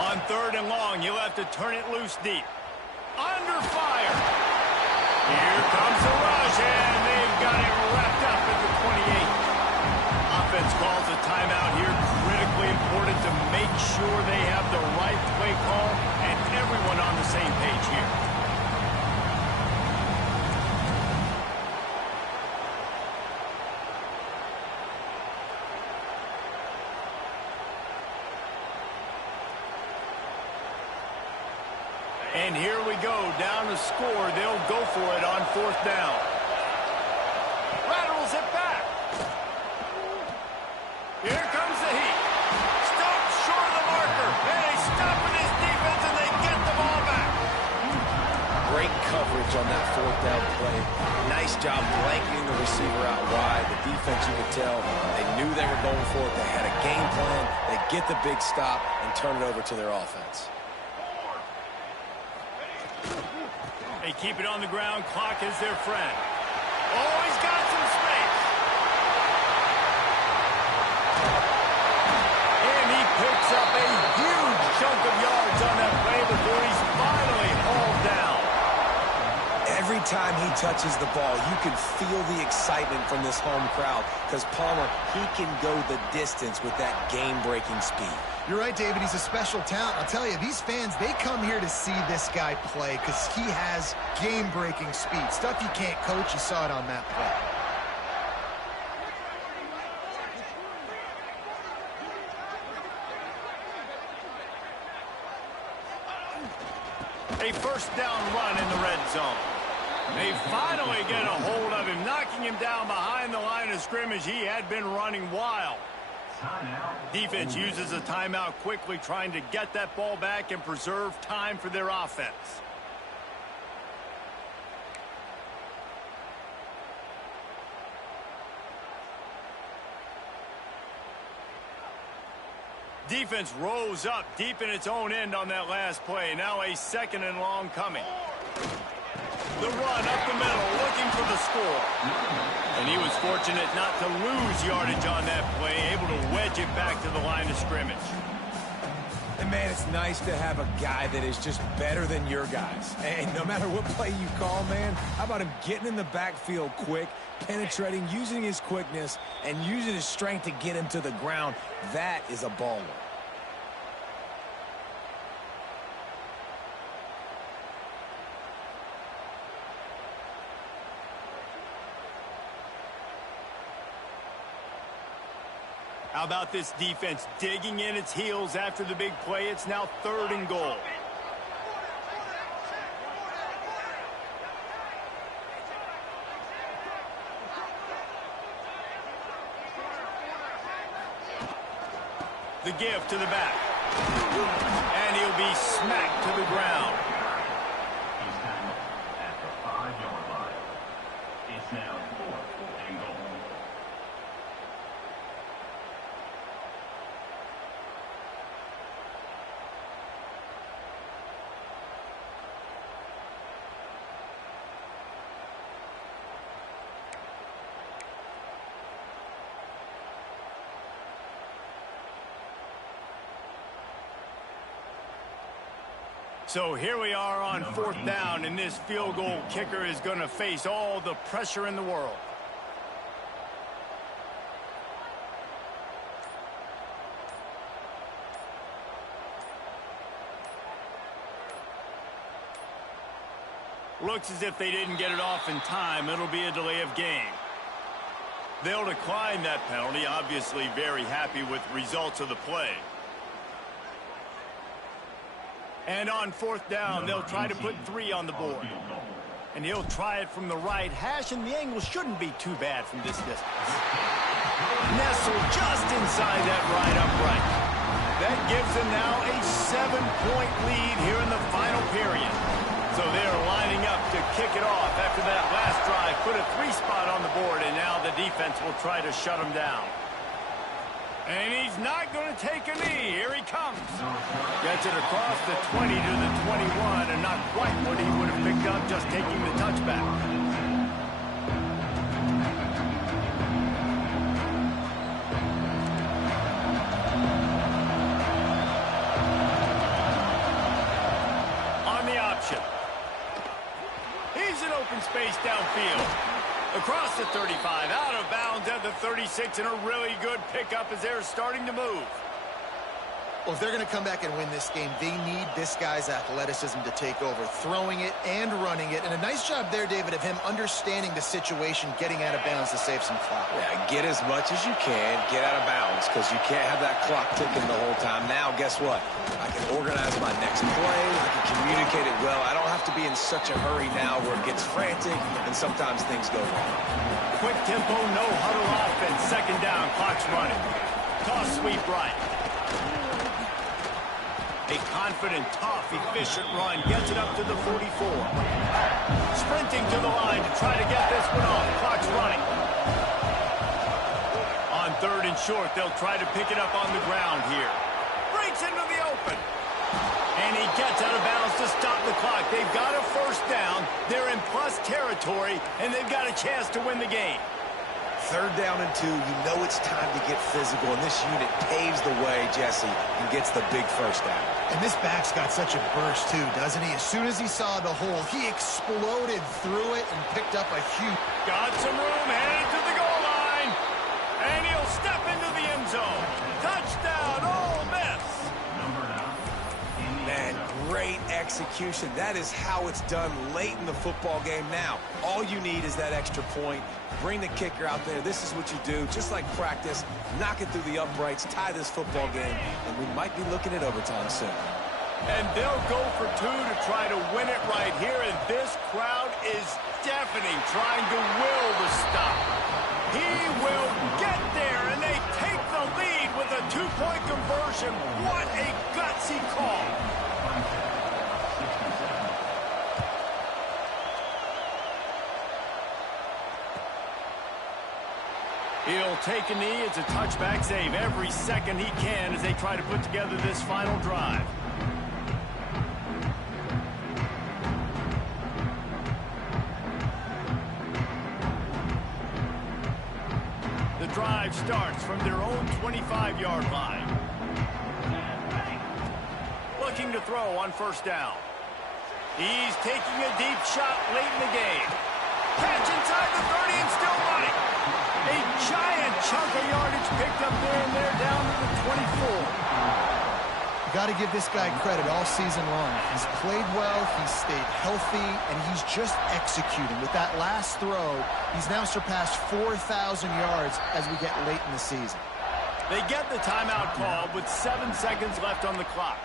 On 3rd and long, you'll have to turn it loose deep. Under fire. Here comes the rush, and they've got it wrapped up at the 28. Offense calls a timeout here. Critically important to make sure they have the right play call and everyone on the same page here. And here we go, down to score. They'll go for it on 4th down. Rattles it back. Here comes the heat. Stopped short of the marker. And they stop with his defense, and they get the ball back. Great coverage on that 4th down play. Nice job blanketing the receiver out wide. The defense, you could tell, they knew they were going for it. They had a game plan. They get the big stop and turn it over to their offense. They keep it on the ground. Clock is their friend. Oh, he's got some space. And he picks up a huge chunk of yards on that play before he's finally hauled down. Every time he touches the ball, you can feel the excitement from this home crowd because Palmer, he can go the distance with that game-breaking speed. You're right, David. He's a special talent. I'll tell you, these fans, they come here to see this guy play because he has game-breaking speed. Stuff you can't coach. You saw it on that play. A 1st down run in the red zone. They finally get a hold of him, knocking him down behind the line of scrimmage. He had been running wild. Defense uses a timeout quickly, trying to get that ball back and preserve time for their offense. Defense rose up deep in its own end on that last play. Now a 2nd and long coming. The run up the middle, looking for the score. And he was fortunate not to lose yardage on that play, able to wedge it back to the line of scrimmage. And, man, it's nice to have a guy that is just better than your guys. And no matter what play you call, man, how about him getting in the backfield quick, penetrating, using his quickness, and using his strength to get him to the ground. That is a baller. How about this defense digging in its heels after the big play? It's now 3rd and goal. The give to the back. And he'll be smacked to the ground. He's tackled at the 5-yard line. It's now 4th and goal. So here we are on 4th down, and this field goal kicker is going to face all the pressure in the world. Looks as if they didn't get it off in time. It'll be a delay of game. They'll decline that penalty, obviously very happy with results of the play. And on fourth down, they'll try to put 3 on the board. And he'll try it from the right hash, and the angle shouldn't be too bad from this distance. Nestled just inside that right upright. That gives them now a 7-point lead here in the final period. So they're lining up to kick it off after that last drive. Put a 3 spot on the board, and now the defense will try to shut them down. And he's not going to take a knee. Here he comes. Gets it across the 20 to the 21, and not quite what he would have picked up just taking the touchback. On the option. He's in open space downfield. Across the 35, out of bounds at the 36, and a really good pickup as they're starting to move. Well, if they're going to come back and win this game, they need this guy's athleticism to take over, throwing it and running it. And a nice job there, David, of him understanding the situation, getting out of bounds to save some clock. Yeah, get as much as you can, get out of bounds, because you can't have that clock ticking the whole time. Now, guess what? I can organize my next play. I can communicate it well. I don't have to be in such a hurry now where it gets frantic and sometimes things go wrong. Quick tempo, no huddle offense. Second down, clock's running. Toss sweep right. A confident, tough, efficient run gets it up to the 44. Sprinting to the line to try to get this one off. Clock's running. On third and short, they'll try to pick it up on the ground here. Breaks into the open. And he gets out of bounds to stop the clock. They've got a first down. They're in plus territory, and they've got a chance to win the game. Third down and 2, you know it's time to get physical, and this unit paves the way, Jesse, and gets the big first down. And this back's got such a burst, too, doesn't he? As soon as he saw the hole, he exploded through it and picked up a huge... Got some room, headed to the goal line. And he'll step into the end zone. Touchdown, Ole Miss. Man, great execution. That is how it's done late in the football game now. All you need is that extra point. Bring the kicker out there. This is what you do. Just like practice, knock it through the uprights, tie this football game, and we might be looking at overtime soon. And they'll go for 2 to try to win it right here, and this crowd is deafening, trying to will the stop. He will get there, and they take the lead with a 2-point conversion. What a gutsy call. He'll take a knee. It's a touchback save every second he can as they try to put together this final drive. The drive starts from their own 25-yard line. Looking to throw on first down. He's taking a deep shot late in the game. Catch inside the 30 and still running. A giant chunk of yardage picked up there, and they're down to the 24. Got to give this guy credit all season long. He's played well, he's stayed healthy, and he's just executing. With that last throw, he's now surpassed 4,000 yards as we get late in the season. They get the timeout called with 7 seconds left on the clock.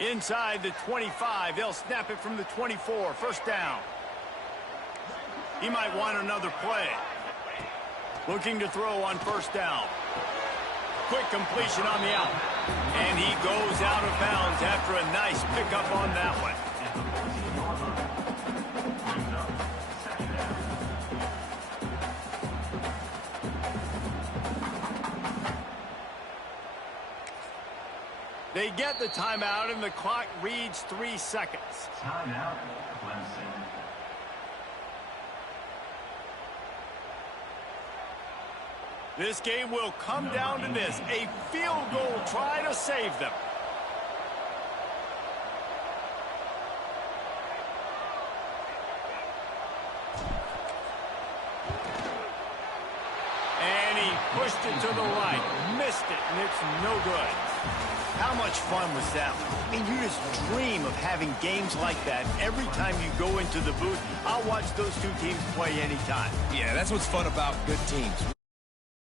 Inside the 25, they'll snap it from the 24. First down. He might want another play. Looking to throw on first down. Quick completion on the out. And he goes out of bounds after a nice pickup on that one. They get the timeout, and the clock reads 3 seconds. Timeout, Clemson. This game will come down to this, a field goal try to save them. And he pushed it to the right, missed it, and it's no good. How much fun was that one? I mean, you just dream of having games like that every time you go into the booth. I'll watch those two teams play anytime. Yeah, that's what's fun about good teams.